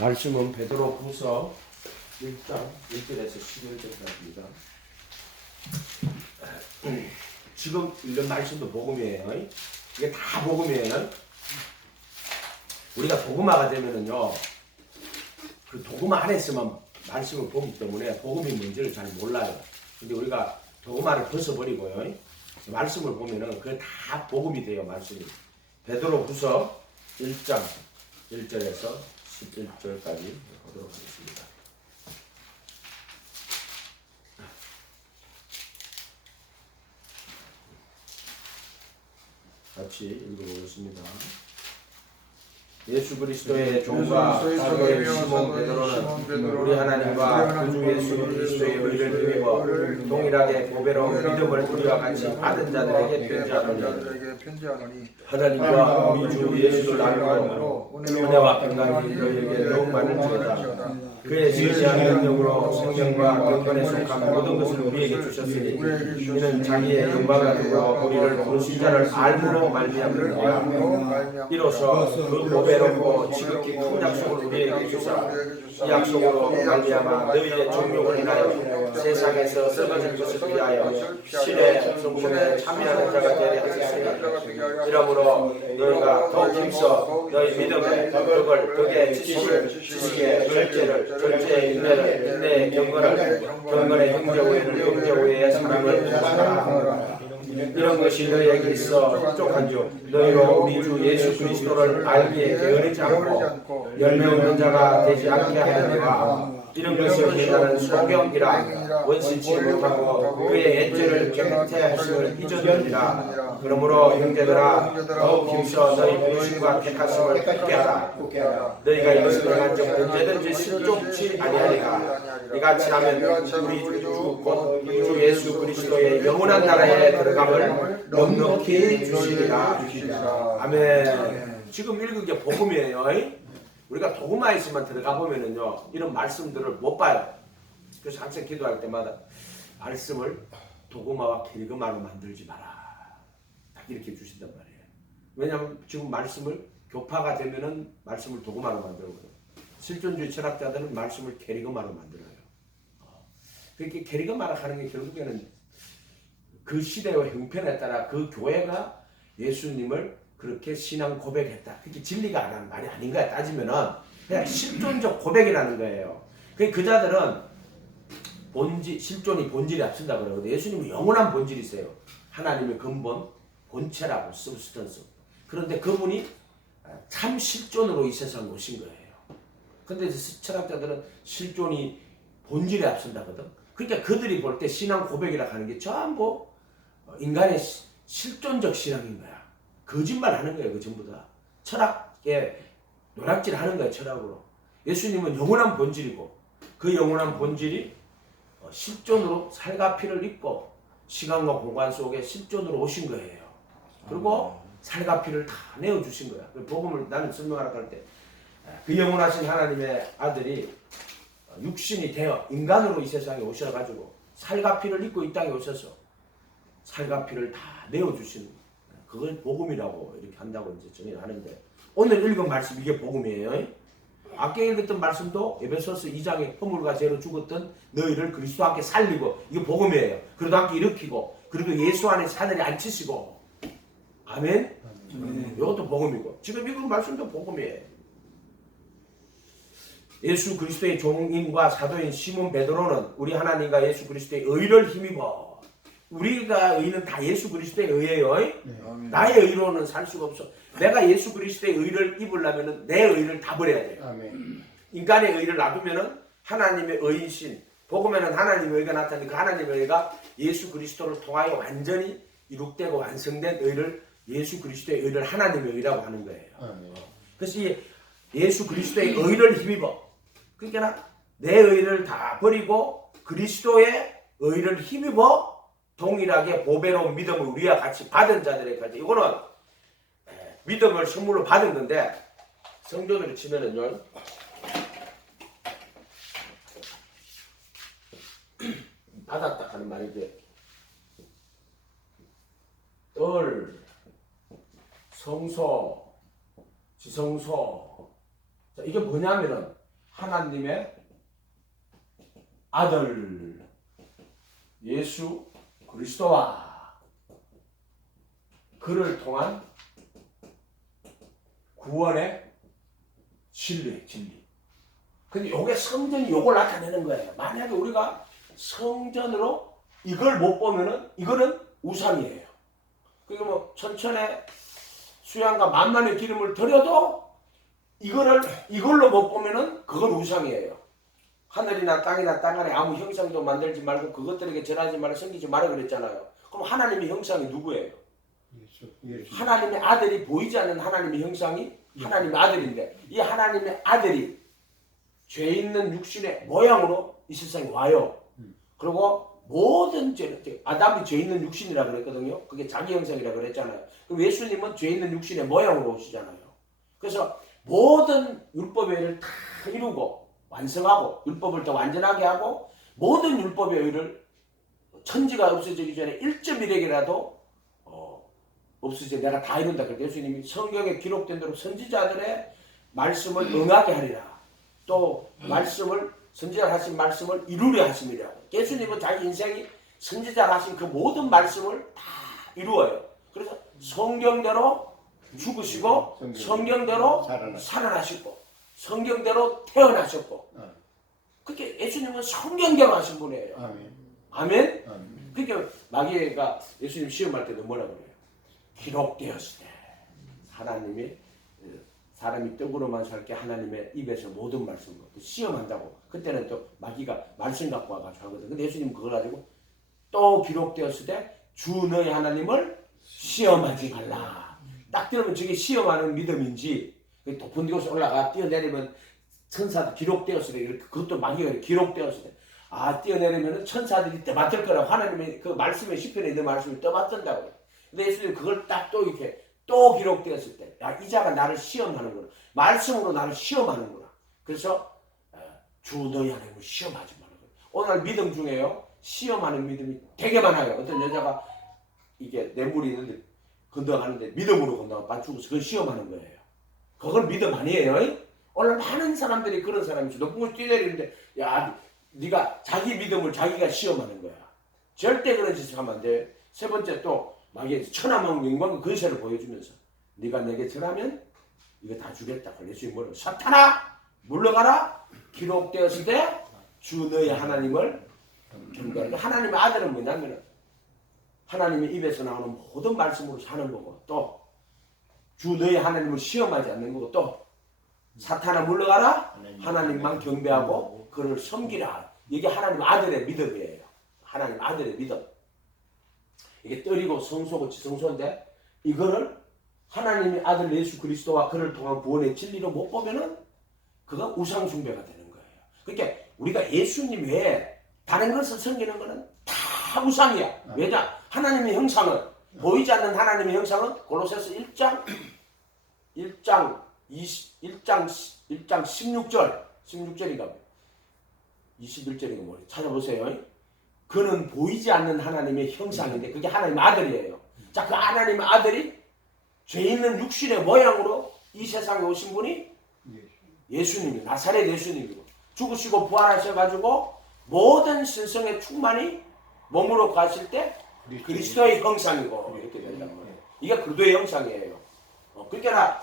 말씀은 베드로후서 1장 1절에서 11절까지입니다. 지금 읽은 말씀도 복음이에요. 이게 다 복음이에요. 우리가 복음화가 되면은요, 그 복음화 안에서만 말씀을 보기 때문에 복음이 뭔지를 잘 몰라요. 근데 우리가 복음화를 벗어버리고요, 말씀을 보면은 그게 다 복음이 돼요. 말씀이. 베드로후서 1장 1절에서 11절까지 보도록 하겠습니다. 같이 읽어보겠습니다. 예수 그리스도의 종과 사도의 시몬 베드로는 우리 하나님과 구주 예수 그리스도의 의를 힘입어 동일하게 보배로운 믿음을 우리와 같이 받은 자들에게 편지하노니 하나님과 우리 주 예수를 알고 은혜와 평강이 너희에게 더욱 많을지어다. 그의 지으시한 능력으로 생명과 경건에 속한 모든 것을 우리에게 주셨으니 이는 자기의 영광을 두고 우리를 부르신 자를 알므로 말미암느니라. 이로써 그 보배롭고 지극히 큰 약속을 우리에게 주사 이 약속으로 말미암아 너희의 종족을 인하여 세상에서 썩어질 것을 위하여 신의 성품에 참여하는 자가 되려 하셨으니 이러므로 너희가 더욱 힘써 너희 믿음의 덕에 지식에 절제의 인내의 경건의 형제 우애의 사랑을 하라. 이런 것이 너희에게 있어 흡족한 줄 너희로 우리 주 예수 그리스도를 알기에 게으르지 않고 열매 없는 자가 되지 않게 하려니와 이런 것을 행하는 소경이라 원신치 못하고 그의 옛죄를 깨끗해 하심을 잊어버리라. 그러므로 형제들아 더욱 힘써 너희 부르심과 택하심을 굳게 하라. 너희가 이것을 행한 적 언제든지 실족치 아니하리라. 이같이 하면 우리 주 예수 그리스도의 영원한 나라에 들어감을 넉넉히 주시리라. 아멘. 지금 읽은 게 복음이에요. 우리가 복음화에서만 들어가 보면은요, 이런 말씀들을 못 봐요. 그래서 항상 기도할 때마다 말씀을 복음화와 길금화로 만들지 마라. 딱 이렇게 주신단 말이에요. 왜냐하면 지금 말씀을 교파가 되면은 말씀을 복음화로 만들거든요. 실존주의 철학자들은 말씀을 캐리그마로 만들어요. 그렇게 캐리그마로 하는 게 결국에는 그 시대와 형편에 따라 그 교회가 예수님을 그렇게 신앙 고백했다. 그게 진리가 안 하는 말이 아닌 거야. 따지면은 그냥 실존적 고백이라는 거예요. 그 자들은 실존이 본질이 앞선다 그러거든요. 예수님은 영원한 본질이 있어요. 하나님의 근본, 본체라고 substance. 그런데 그분이 참 실존으로 이 세상에 오신 거예요. 근데 철학자들은 실존이 본질에 앞선다거든. 그러니까 그들이 볼 때 신앙 고백이라 하는 게 전부 인간의 실존적 신앙인 거야. 거짓말 하는 거예요. 그 전부 다. 철학에 노략질 하는 거예요. 철학으로. 예수님은 영원한 본질이고 그 영원한 본질이 실존으로 살과 피를 입고 시간과 공간 속에 실존으로 오신 거예요. 그리고 살과 피를 다 내어주신 거야. 복음을 나는 설명하라고 할 때 그 영원하신 하나님의 아들이 육신이 되어 인간으로 이 세상에 오셔가지고 살과 피를 입고 이 땅에 오셔서 살과 피를 다 내어주시는 그걸 복음이라고 이렇게 한다고 이제 정의를 하는데 오늘 읽은 말씀 이게 복음이에요. 아까 읽었던 말씀도 에베소서 2장에 허물과 죄로 죽었던 너희를 그리스도 함께 살리고 이게 복음이에요. 그리고 함께 일으키고 그리고 예수 안에 하늘에 앉히시고 아멘. 이것도 복음이고 지금 읽은 말씀도 복음이에요. 예수 그리스도의 종인과 사도인 시몬 베드로는 우리 하나님과 예수 그리스도의 의를 힘입어. 우리가 의는 다 예수 그리스도의 의예요. 나의 의로는 살 수가 없어. 내가 예수 그리스도의 의를 입으려면 내 의를 다 버려야 돼요. 아멘. 인간의 의를 놔두면은 하나님의 의이신 복음에는 하나님의 의가 나타나는데 그 하나님의 의가 예수 그리스도를 통하여 완전히 이룩되고 완성된 의를 예수 그리스도의 의를 하나님의 의라고 하는 거예요. 아멘. 그래서 이 예수 그리스도의 의를 힘입어. 그러니까 내 의를 다 버리고 그리스도의 의를 힘입어 동일하게 보배로운 믿음을 우리와 같이 받은 자들에게 이거는 믿음을 선물로 받은 건데 성도들을 치면은요 받았다 하는 말이지 성소 지성소 자, 이게 뭐냐면은 하나님의 아들 예수 그리스도와 그를 통한 구원의 진리. 근데 요게 성전이 요걸 나타내는 거예요. 만약에 우리가 성전으로 이걸 못 보면은 이거는 우상이에요. 그게 뭐 천천에 수양과 만만의 기름을 드려도 이걸로 못 보면은 그건 우상이에요. 하늘이나 땅이나 땅 안에 아무 형상도 만들지 말고 그것들에게 절하지 말고 섬기지 말아 그랬잖아요. 그럼 하나님의 형상이 누구예요? 예수. 하나님의 아들이 보이지 않는 하나님의 형상이 하나님의 아들인데 이 하나님의 아들이 죄 있는 육신의 모양으로 이 세상에 와요. 그리고 모든 죄, 아담이 죄 있는 육신이라 그랬거든요. 그게 자기 형상이라 그랬잖아요. 그럼 예수님은 죄 있는 육신의 모양으로 오시잖아요. 그래서 모든 율법의 의를 다 이루고 완성하고 율법을 더 완전하게 하고 모든 율법의 의를 천지가 없어지기 전에 1.1핵이라도 없어져 내가 다 이룬다. 그래서 예수님이 성경에 기록된 대로 선지자들의 말씀을 응하게 하리라. 또 말씀을 선지자가 하신 말씀을 이루려 하심이라고. 예수님은 자기 인생이 선지자가 하신 그 모든 말씀을 다 이루어요. 그래서 성경대로 죽으시고 성경대로 살아나시고 성경대로 태어나셨고 그렇게 예수님은 성경대로 하신 분이에요. 아멘? 그러니까 마귀가 예수님 시험할 때도 뭐라고 그래요? 기록되었으되 사람이 떡으로만 살게 하나님의 입에서 모든 말씀을 시험한다고. 그때는 또 마귀가 말씀 갖고 와가지고 하거든. 근데 예수님은 그걸 가지고 또 기록되었으되 주 너희 하나님을 시험하지 말라. 딱 들으면 저게 시험하는 믿음인지 높은 곳에 올라가 뛰어내리면 천사도 기록되었으되 이렇게 그것도 마귀가 기록되었으되 뛰어내리면 천사들이 떠맡을 거라고 하나님의 그 말씀에 시편에 있는 말씀을 떠맡는다고. 근데 예수님은 그걸 딱 또 이렇게 또 기록되었을 때, 이 자가 나를 시험하는구나. 말씀으로 나를 시험하는구나. 그래서 주 너희 하나님을 시험하지 말라고. 오늘 믿음 중에요, 시험하는 믿음이 되게 많아요. 어떤 여자가 이게 뇌물이 있는데 건너가는데 믿음으로 건너가 맞추고서 그걸 시험하는 거예요. 그건 믿음 아니에요. 오늘 많은 사람들이 그런 사람이 있어. 높은 곳 뛰어내리는데 네가 자기 믿음을 자기가 시험하는 거야. 절대 그런 짓을 하면 안 돼. 세 번째 또 마귀에서 천하만국 영광과 근세를 보여주면서 네가 내게 절하면 이거 다 주겠다. 예수님 뭐라고? 사탄아 물러가라. 기록되었으되 주 너희 하나님을 경배하라. 하나님의 아들은 뭐냐면 하나님의 입에서 나오는 모든 말씀으로 사는 거고 또 주 너희 하나님을 시험하지 않는 거고 또 사탄아 물러가라. 하나님만 경배하고 그를 섬기라. 이게 하나님 아들의 믿음이에요. 하나님 아들의 믿음. 이게 떨이고 성소고 지성소인데 이거를 하나님의 아들 예수 그리스도와 그를 통한 구원의 진리로 못 보면은 그건 우상 숭배가 되는 거예요. 그러니까 우리가 예수님 외에 다른 것을 섬기는 거는 다 우상이야. 왜냐? 하나님의 형상은 보이지 않는 하나님의 형상은 골로새서 1장 16절인가 21절인가 뭐 찾아보세요. 그는 보이지 않는 하나님의 형상인데 그게 하나님 아들이에요. 자, 그 하나님의 아들이 죄 있는 육신의 모양으로 이 세상에 오신 분이 예수님이 나사렛 예수님이고 죽으시고 부활하셔가지고 모든 신성의 충만이 몸으로 가실 때 그리스도의 형상이고 이렇게 된단 말이에요. 이게 그리스도의 형상이에요. 그러니까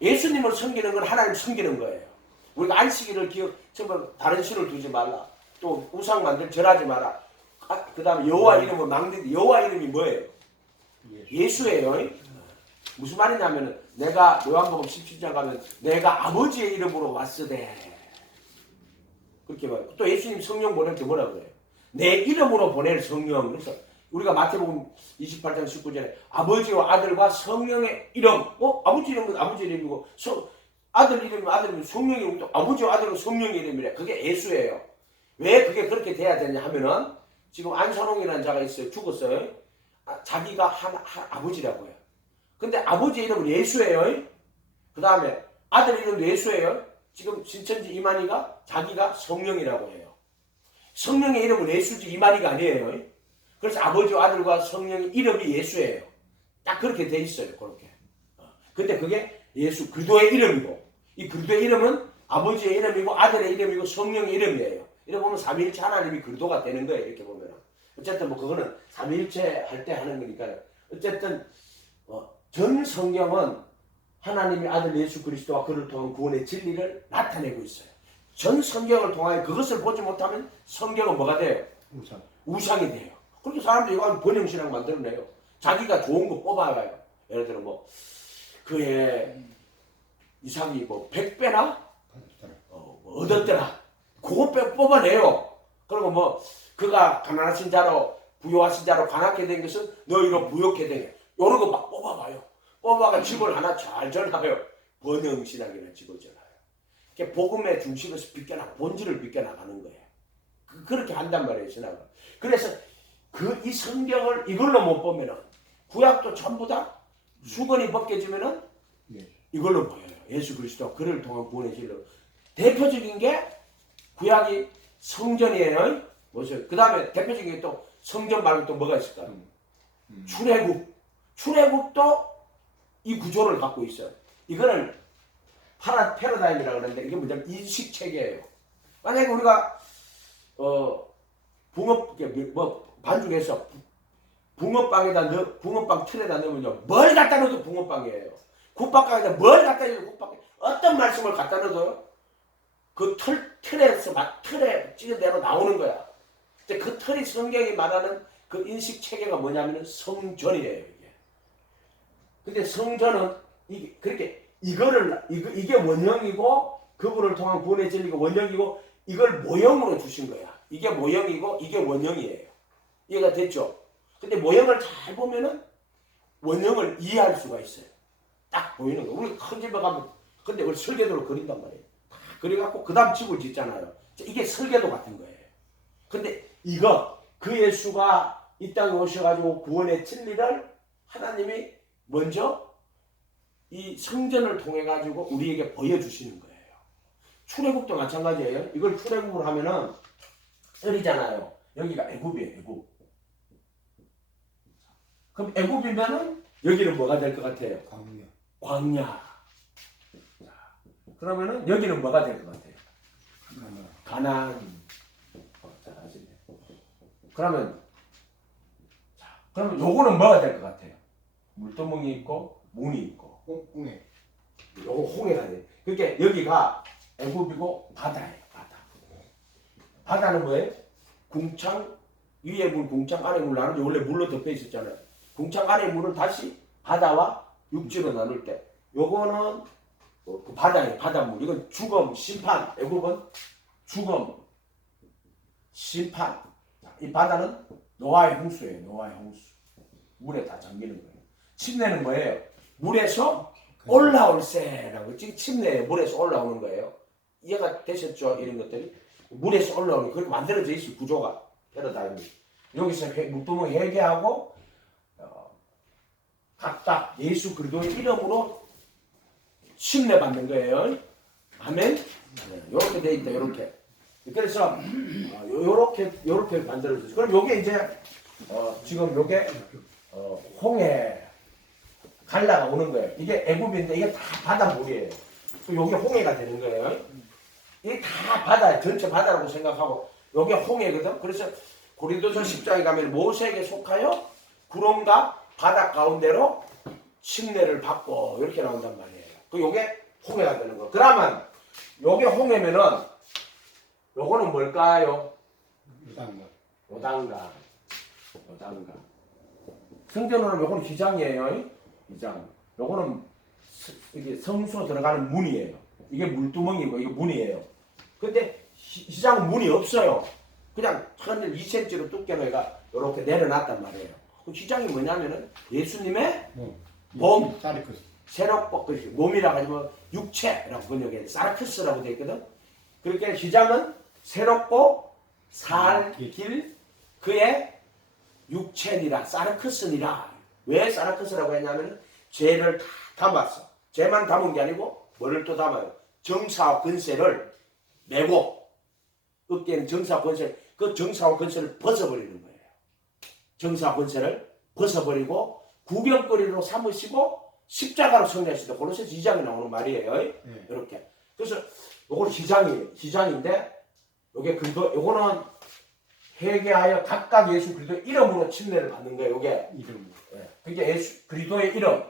예수님을 섬기는 건 하나님 섬기는 거예요. 우리가 안식일을 정말 다른 신을 두지 말라. 또 우상 만들 절하지 마라. 그 다음에 여호와 이름을 막는데 여호와 이름이 뭐예요? 예수예요. 무슨 말이냐면은 내가 요한복음 17장 가면 내가 아버지의 이름으로 왔으되 그렇게 말해요. 또 예수님 성령 보낼 때 뭐라 그래요? 내 이름으로 보낼 성령. 그래서 우리가 마태복음 28장 19절에 아버지와 아들과 성령의 이름. 아버지 이름은 아버지 이름이고 아들 이름은 아들 이름, 성령 이름은 또 아버지와 아들과 성령의 이름이래. 그게 예수예요. 왜 그게 그렇게 돼야 되냐 하면은 지금 안선홍이라는 자가 있어요. 죽었어요. 자기가 아버지라고 해요. 근데 아버지 이름은 예수예요. 그 다음에 아들 이름도 예수예요. 지금 신천지 이만희가 자기가 성령이라고 해요. 성령의 이름은 예수지 이만희가 아니에요. 그래서 아버지와 아들과 성령의 이름이 예수예요. 딱 그렇게 돼 있어요. 그렇게. 근데 그게 예수 그리스도의 이름이고 이 그리스도의 이름은 아버지의 이름이고 아들의 이름이고 성령의 이름이에요. 이렇게 보면 삼위일체 하나님이 그리도가 되는 거예요. 이렇게 보면. 어쨌든 뭐 그거는 삼위일체 할 때 하는 거니까요. 어쨌든 전 성경은 하나님의 아들 예수 그리스도와 그를 통한 구원의 진리를 나타내고 있어요. 전 성경을 통하여 그것을 보지 못하면 성경은 뭐가 돼요? 우상이 돼요. 그렇게 사람들이 이거 번영신앙 만들어내요. 자기가 좋은 거 뽑아가요. 예를 들어 뭐 그의 이삭이 뭐 100배나 얻었더라. 그거 뽑아내요. 그리고 뭐 그가 가난하신 자로 부유하신 자로 가난하게 된 것은 너희로 부욕해 되게. 이런 거 막 뽑아봐요. 뽑아가 집을 하나 잘 전하요. 번영신학이라는 집을 전하요. 복음의 중심에서 비껴나가 본질을 비껴나가는 거예요. 그렇게 한단 말이에요. 신학은. 그래서 이 성경을 이걸로 못 보면은 구약도 전부 다 수건이 벗겨지면은 이걸로 보여요. 예수 그리스도 그를 통한 구원의 진리로. 대표적인 게 구약이 성전이에요. 그 다음에 대표적인 게 또 성전 말고 또 뭐가 있을까요? 출애굽. 출애굽도 이 구조를 갖고 있어요. 이거를 패러다임이라고 그러는데 이게 뭐냐면 인식체계예요. 만약에 우리가 반죽해서 붕어빵에다 붕어빵 틀에다 넣으면요 뭘 갖다 넣어도 붕어빵이에요. 국밥가게에다 뭘 갖다 넣어도 국밥. 어떤 말씀을 갖다 넣어도요 그 틀에서 막 틀에 찌는 대로 나오는 거야. 그 틀이 성경이 말하는 그 인식 체계가 뭐냐면은 성전이에요. 이게. 근데 성전은 그렇게 이게 원형이고 그분을 통한 구원의 진리가 원형이고 이걸 모형으로 주신 거야. 이게 모형이고 이게 원형이에요. 이해가 됐죠? 근데 모형을 잘 보면은 원형을 이해할 수가 있어요. 딱 보이는 거. 우리 큰 집에 가면 근데 우리 설계도로 그린단 말이에요. 그래갖고 그 다음 집을 짓잖아요. 이게 설계도 같은 거예요. 근데 그 예수가 이 땅에 오셔가지고 구원의 진리를 하나님이 먼저 이 성전을 통해 가지고 우리에게 보여주시는 거예요. 출애굽도 마찬가지예요. 이걸 출애굽을 하면은 썰이잖아요. 여기가 애굽이에요. 애굽. 그럼 애굽이면은 여기는 뭐가 될 것 같아요? 광야. 그러면은 여기는 뭐가 될 것 같아요? 가나안. 그러면 요거는 뭐가 될 것 같아요? 물두멍이 있고 문이 있고. 홍해. 요거 홍해가 돼. 그러니까 여기가 애굽이고 바다예요. 바다는 뭐예요? 궁창 위에 물 궁창 안에 물 나누는데 원래 물로 덮여 있었잖아요. 궁창 안에 물을 다시 바다와 육지로 나눌 때 요거는 그 바다예요. 바닷물. 이건 죽음, 심판. 애굽은 죽음, 심판. 이 바다는 노아의 홍수예요. 노아의 홍수. 물에 다 잠기는 거예요. 침례는 뭐예요? 물에서 올라올 새라고. 지금 침례예요. 물에서 올라오는 거예요. 이해가 되셨죠? 이런 것들이. 물에서 올라오는 그렇게 만들어져 있어요. 구조가. 패러다임이. 여기서 물두멍 회개하고 각각 예수 그리스도의 이름으로 침례 받는 거예요. 아멘. 이렇게 돼 있다. 이렇게. 그래서 요렇게 만들어졌어요. 그럼 요게 이제 지금 요게 홍해 갈라가 오는 거예요. 이게 애굽인데 이게 다 바닷물이에요. 또 요게 홍해가 되는 거예요. 이게 다 바다, 전체 바다라고 생각하고 요게 홍해거든. 그래서 고린도서 10장에 가면 모세에게 속하여 구름과 바다 가운데로 침례를 받고 이렇게 나온단 말이에요. 그 요게 홍해가 되는 거. 그러면 요게 홍해면은 요거는 뭘까요? 요단강. 성전으로 요거는 기장이에요. 기장. 요거는 이게 성소 들어가는 문이에요. 이게 물두멍이고 이게 문이에요. 근데 시장은 문이 없어요. 그냥 천을 2cm로 두께로 해가 이렇게 내려놨단 말이에요. 그 시장이 뭐냐면은 예수님의 몸, 세롭고 몸이라고 하지만 육체라고 번역해요. 사르크스라고 되어 있거든. 그렇게 시장은 새롭고 살길 그의 육체니라. 사르크스니라. 왜 사르크스라고 했냐면 죄를 다 담았어. 죄만 담은 게 아니고 뭐를 또 담아요? 정사와 권세를 메고 어깨에는 정사와 권세, 그 정사와 권세를 벗어버리는 거예요. 정사와 권세를 벗어버리고 구병거리로 삼으시고 십자가로 승리하시다. 골로새서 2장에 나오는 말이에요. 이렇게. 그래서 요건 시장인데 요게 그리스도 요거는 회개하여 각각 예수 그리스도의 이름으로 침례를 받는 거예요. 요게 이름. 예. 그게 예수 그리스도의 이름.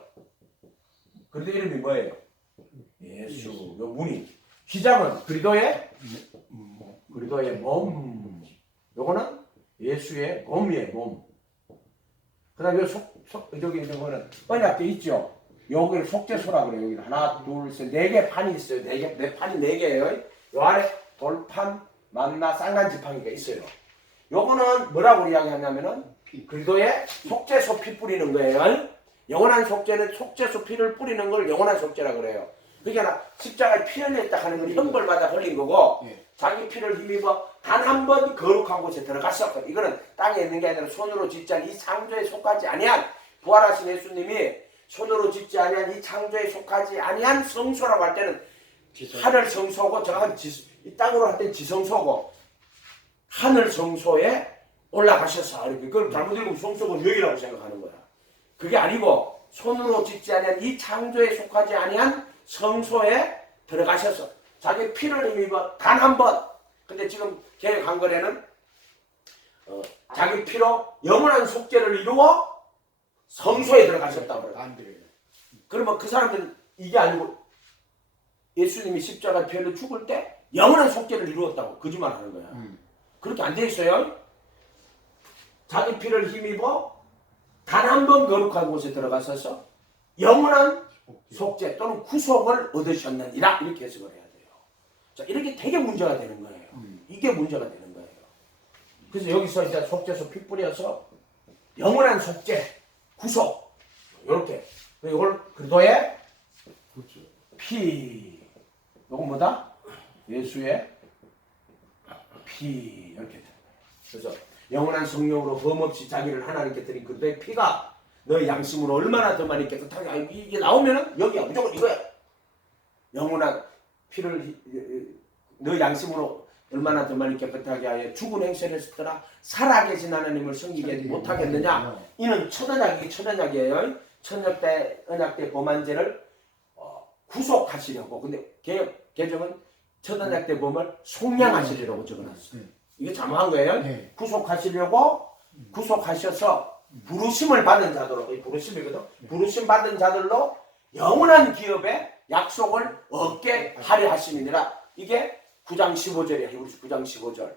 그리스도 이름이 뭐예요? 예수. 요 문이. 시작은 그리스도의 몸. 요거는 예수의 몸이에요. 몸. 그다음에 요 여기 있는 거는 언약궤 있죠. 여기를 속죄소라 그래요. 여기 하나, 둘, 셋, 네 개 판이 있어요. 네 판이 네 개예요. 요 안에 돌판, 만나, 쌍난 지팡이가 있어요. 요거는 뭐라고 이야기하냐면은 그리스도의 속죄소 피 뿌리는 거예요. 영원한 속죄는 속죄소 피를 뿌리는 걸 영원한 속죄라 그래요. 그러니까 십자가에 피 흘렸다 하는 건 형벌받아 흘린 거고 자기 피를 힘입어 단 한 번 거룩한 곳에 들어갔었거든. 이거는 땅에 있는 게 아니라 손으로 짓지 않은 이 창조에 속하지 아니한 부활하신 예수님이 손으로 짓지 아니한 이 창조에 속하지 아니한 성소라고 할 때는 하늘 성소고 정확히 이 땅으로 할 때는 지성소고 하늘 성소에 올라가셔서 이렇게 그걸 잘못 읽으면 성소가 여기라고 생각하는 거야. 그게 아니고 손으로 짓지 아니한 이 창조에 속하지 아니한 성소에 들어가셔서 자기 피를 힘입어 단 한 번. 근데 지금 개혁 한글에는 자기 피로 영원한 속죄를 이루어 성소에 들어가셨다고 그래요. 그러면 그 사람들은 이게 아니고 예수님이 십자가 피로 죽을 때 영원한 속죄를 이루었다고 거짓말 하는 거야. 그렇게 안 돼 있어요. 자기 피를 힘입어 단 한 번 거룩한 곳에 들어가셔서 영원한 속죄 또는 구속을 얻으셨느니라 이렇게 해석을 해야 돼요. 자, 이렇게 되게 문제가 되는 거예요. 이게 문제가 되는 거예요. 그래서 여기서 이제 속죄소 피 뿌려서 영원한 속죄, 구속 이렇게 이걸 그리스도의 피 이건 뭐다? 예수의 피 이렇게 돼요. 그래서 영원한 성령으로 흠없이 자기를 하나님께 드린 그리스도의 피가 너의 양심으로 얼마나 더 많이 깨끗하게 이게 나오면은 여기야 무조건 이거야. 영원한 피를 너의 양심으로 얼마나 더 많이 깨끗하게 하여 죽은 행세를 했더라 살아계신 하나님을 섬기게 못하겠느냐. 이는 첫언약이에요. 첫언약 때 범한 죄를 구속하시려고. 근데 개정은 첫언약 때 범을 속량하시려고 적어놨어요. 이게 잘못한 거예요. 구속하시려고 구속하셔서 부르심을 받은 자들로 부르심이거든. 부르심 받은 자들로 영원한 기업의 약속을 얻게 하려 하심이니라. 이게 9장 15절이야. 히브리서 9장 15절.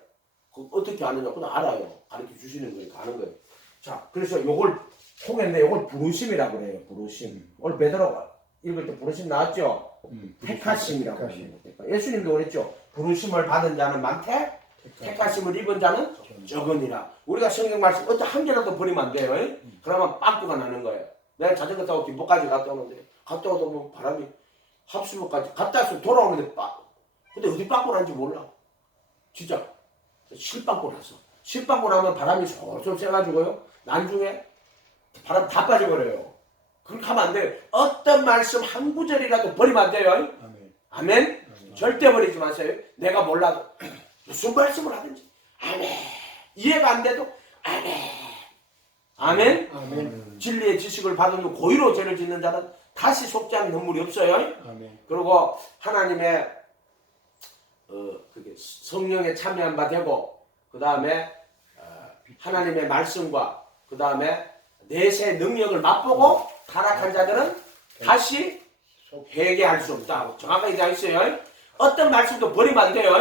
어떻게 아느냐? 그냥 알아요. 가르쳐 주시는 거예요. 가는 거예요. 자, 그래서 요걸 통했는데 요걸 부르심이라고 그래요. 부르심. 오늘 베드로가 읽을 때 부르심 나왔죠? 택하심이라고 하시는 거예요. 예수님도 그랬죠. 부르심을 받은 자는 많대. 택하심을 입은 자는 적으니라. 우리가 성경 말씀 어떤 한 개라도 버리면 안 돼요. 그러면 빵꾸가 나는 거예요. 내가 자전거 타고 김포까지 갔다 오는데 갔다 오다 보면 바람이 합수부까지 갔다 와서 돌아오는데 근데 어디 빵꾸 난지 몰라. 진짜 실빵꾸 났어. 실빵꾸 나면 바람이 솔솔 쐬가지고요. 나중에 바람 다 빠져버려요. 그렇게 하면 안 돼요. 어떤 말씀 한 구절이라도 버리면 안 돼요. 아멘? 절대 버리지 마세요. 내가 몰라도 무슨 말씀을 하든지 아멘. 이해가 안 돼도 아멘. 아멘. 아멘. 진리의 지식을 받은 후 고의로 죄를 짓는 자는 다시 속죄하는 눈물이 없어요. 아멘. 그리고 하나님의 그게 성령에 참여한 바 되고 그 다음에 하나님의 말씀과 그 다음에 내세 능력을 맛보고 타락한 자들은 다시 회개할 수 없다. 정확하게 되어 있어요. 어떤 말씀도 버리면 안 돼요.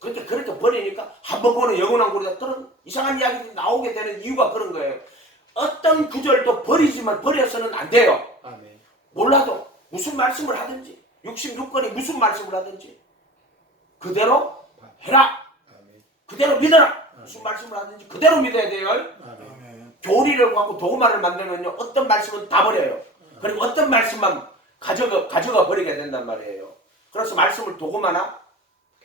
그렇게 버리니까 한 번 보는 영원한 고리다 그런 이상한 이야기들이 나오게 되는 이유가 그런 거예요. 어떤 구절도 버려서는 안 돼요. 아멘. 몰라도 무슨 말씀을 하든지 66권이 무슨 말씀을 하든지 그대로 해라. 아멘. 그대로 믿어라. 아멘. 무슨 말씀을 하든지 그대로 믿어야 돼요. 아멘. 교리를 갖고 도구만을 만들면요 어떤 말씀은 다 버려요. 그리고 어떤 말씀만 가져가 버리게 된단 말이에요. 그래서 말씀을 도구마나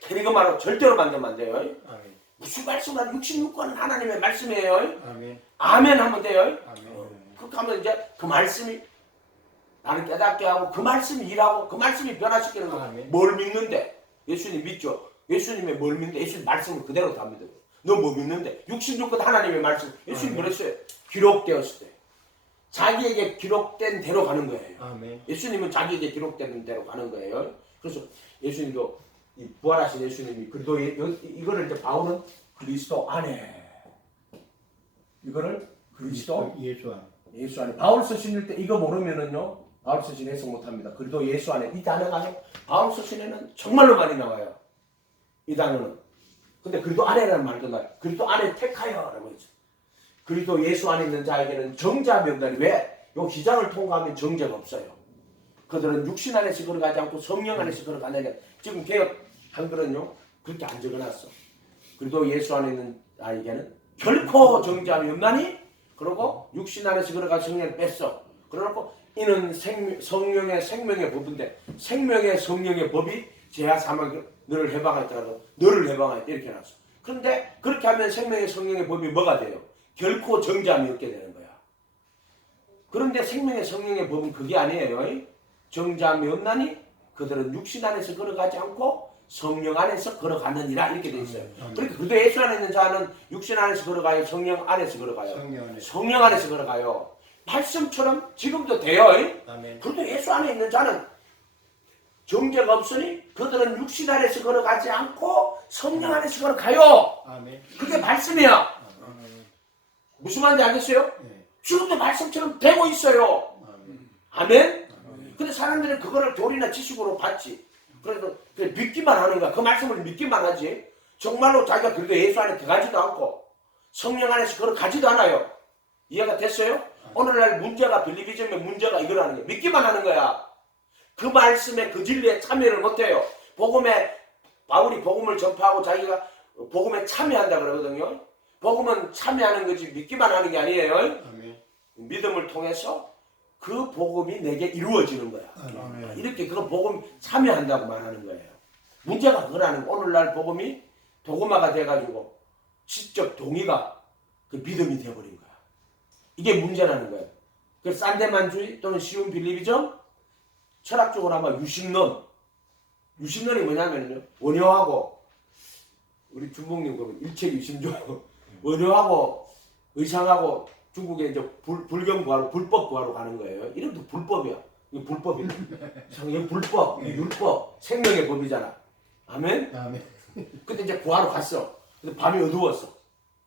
캐리그마로 절대로 만들면 안 돼요. 아멘. 무슨 말씀을 하든 66권은 하나님의 말씀이에요. 아멘. 아멘 하면 돼요. 아멘. 그렇게 하면 이제 그 말씀이 나를 깨닫게 하고 그 말씀이 일하고 그 말씀이 변화시키는 거. 뭘 믿는데? 예수님 믿죠? 예수님의 뭘 믿는데? 예수님 말씀을 그대로 다 믿어요. 너 뭐 믿는데? 66권 하나님의 말씀. 예수님 그랬어요. 기록되었을 때. 자기에게 기록된 대로 가는 거예요. 아멘. 예수님은 자기에게 기록된 대로 가는 거예요. 그래서 예수님도 이 부활하신 예수님이 그래도 이거를 이제 바울은 그리스도 안에 이거를 그리스도 예수 안에 바울 서신일 때 이거 모르면은요 바울 서신 해석 못합니다. 그래도 예수 안에 이 단어가 바울 서신에는 정말로 많이 나와요. 이 단어는. 근데 그리도 안에라는 말도 나요. 그리도 안에 택하여라고 했죠. 그리도 예수 안에 있는 자에게는 정죄 면단이 왜? 요 기장을 통과하면 정죄가 없어요. 그들은 육신 안에서 걸어가지 않고 성령 안에서 걸어간다니까. 지금 개혁 한글은요 그렇게 안 적어놨어. 그리도 예수 안에 있는 자에게는 결코 정죄함이 없나니 그러고 육신 안에서 걸어가 성령을 뺐어. 그래놓고 이는 성령의 생명의 법인데 생명의 성령의 법이 죄와 사망 너를 해방하였더라도 너를 해방하였다 이렇게 해놨어. 그런데 그렇게 하면 생명의 성령의 법이 뭐가 돼요? 결코 정죄함이 없게 되는 거야. 그런데 생명의 성령의 법은 그게 아니에요. 정죄함이 없나니 그들은 육신 안에서 걸어가지 않고 성령 안에서 걸어가느니라 이렇게 돼 있어요. 그러니까 그래도 예수 안에 있는 자는 육신 안에서 걸어가요? 성령 안에서 걸어가요? 성령 안에서 걸어가요. 말씀처럼 지금도 돼요. 그래도 예수 안에 있는 자는 정죄가 없으니 그들은 육신 안에서 걸어가지 않고 성령 안에서 걸어가요. 그게 말씀이야. 무슨 말인지 알겠어요? 지금도 말씀처럼 되고 있어요. 아멘? 근데 사람들은 그거를 교리나 지식으로 받지. 그래서 믿기만 하는 거야. 그 말씀을 믿기만 하지. 정말로 자기가 그래도 예수 안에 들어가지도 않고 성령 안에서 걸어가지도 않아요. 이해가 됐어요? 오늘날 문제가 빌리비즘의 문제가 이거라는 거야. 믿기만 하는 거야. 그 말씀에 그 진리에 참여를 못해요. 복음에 바울이 복음을 전파하고 자기가 복음에 참여한다 그러거든요. 복음은 참여하는 거지 믿기만 하는 게 아니에요. 아멘. 믿음을 통해서 그 복음이 내게 이루어지는 거야. 아멘. 이렇게 그 복음 참여한다고 말하는 거예요. 문제가 그거라는 거. 오늘날 복음이 도구마가 돼가지고 시적 동의가 그 믿음이 돼버린 거야. 이게 문제라는 거예요. 그 산데만주의 또는 쉬운 빌리비즘 철학적으로 아마 유심론. 유심론이 뭐냐면요. 원효하고 우리 중국님 보면 일체 유심조 원효하고 의상하고 중국에 이제 불경 구하러 불법 구하러 가는 거예요. 이름도 불법이야. 이거 불법이야. 이거 불법, 이거 율법, 생명의 법이잖아. 아멘. 아멘. 근데 이제 구하러 갔어. 근데 밤이 어두웠어.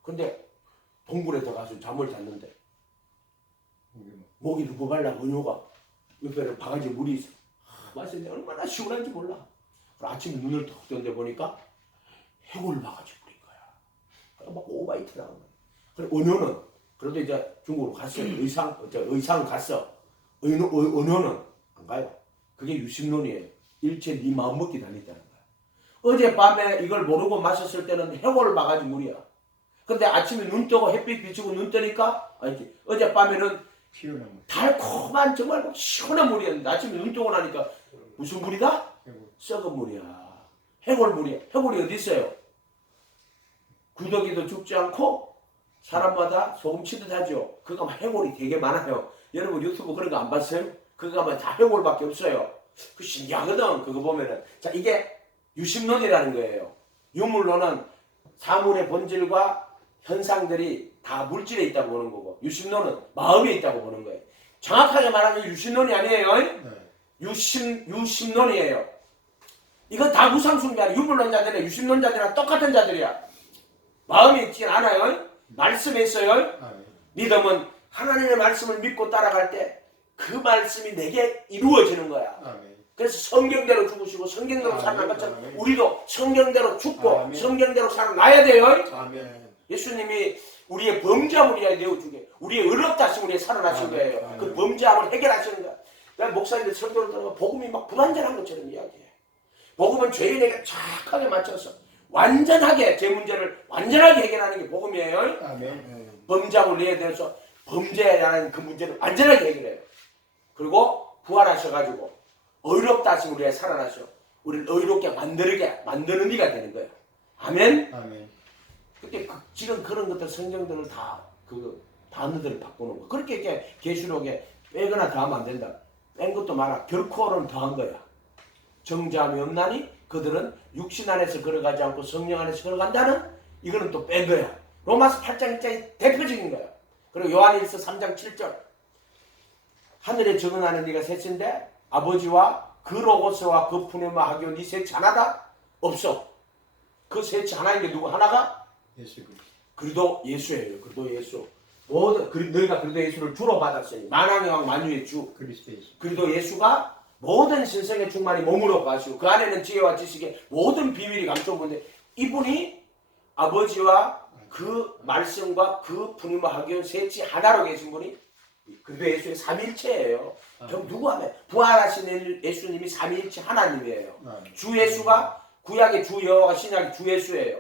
근데 동굴에 들어가서 잠을 잤는데 목이 누구발라 원효가 옆에는 바가지 물이 있어. 마시는데 얼마나 시원한지 몰라. 아침에 눈을 턱 떴는데 보니까 해골 바가지 물인 거야. 막 오바이트 나온 거야. 그래 원효는 그래도 이제 중국으로 갔어요. 의상 갔어. 원효는 안 가요. 그게 유심론이에요. 일체 네 마음 먹기 다녔다는 거야. 어젯밤에 이걸 모르고 마셨을 때는 해골 바가지 물이야. 근데 아침에 눈 뜨고 햇빛 비추고 눈 뜨니까 어젯밤에는 달콤한 정말 시원한 물이었는데 아침에 눈 뜨고 나니까 무슨 물이다? 썩은 물이야. 해골 물이야. 해골이 어디 있어요? 구더기도 죽지 않고 사람마다 소금 치듯 하죠. 그거 해골이 되게 많아요. 여러분 유튜브 그런 거 안 봤어요? 그거 다 해골밖에 없어요. 그 신기하거든. 그거 보면은. 자, 이게 유심론이라는 거예요. 유물론은 사물의 본질과 현상들이 다 물질에 있다고 보는 거고 유심론은 마음에 있다고 보는 거예요. 정확하게 말하면 유심론이 아니에요. 네. 유심론이에요. 이건 다 무상숭배하는 유물론자들이야. 유심론자들이랑 똑같은 자들이야. 마음에 있진 않아요. 말씀에 있어요. 믿음은 하나님의 말씀을 믿고 따라갈 때 그 말씀이 내게 이루어지는 거야. 그래서 성경대로 죽으시고 성경대로 살아난 것처럼 우리도 성경대로 죽고 성경대로 살아나야 돼요. 예수님이 우리의 범죄함을 내어주게 우리의 의롭다 하심 우리의 살아나신 거예요. 그 범죄함을 해결하시는 거야. 그러니까 목사님들 설교를 들으면 복음이 막 불완전한 것처럼 이야기해. 복음은 죄인에게 정확하게 맞춰서 완전하게 제 문제를 완전하게 해결하는 게 복음이에요. 범죄함을 내어내서 범죄라는 그 문제를 완전하게 해결해요. 그리고 부활하셔가지고 의롭다 하심 우리의 살아나셔 우리를 의롭게 만드는 이가 되는 거예요. 아멘. 그때 지금 그런 것들 성경들을 다 그 단어들을 바꾸는 거. 그렇게 이렇게 계시록에 빼거나 더하면 안 된다. 뺀 것도 많아. 결코는 더한 거야. 정죄함이 없나니 그들은 육신 안에서 걸어가지 않고 성령 안에서 걸어간다는 이거는 또 뺀 거야. 로마서 8장 1장이 대표적인 거야. 그리고 요한일서 3장 7절 하늘에 정언하는 이가 셋인데 아버지와 그 로고스와 그 푸네마 하기온 이 셋이 하나다? 없어. 그 셋이 하나인 게 누구 하나가? 예수 그리스도. 그리스도 예수예요. 그리스도 예수. 모든 너희가 그리스도 예수를 주로 받았으니 만왕의 왕 만유의 주 그리스도 예수. 그리스도 예수가 모든 신성의 충만이 몸으로 가시고 그 안에는 지혜와 지식의 모든 비밀이 감춰본데 이분이 아버지와 그 말씀과 그 푸네마 하기온 셋이 하나로 계신 분이 그리스도 예수의 삼일체예요. 그럼 누구 하면 부활하신 예수님이 삼위일체 하나님이에요. 주 예수가 구약의 주 여호와가 신약의 주 예수예요.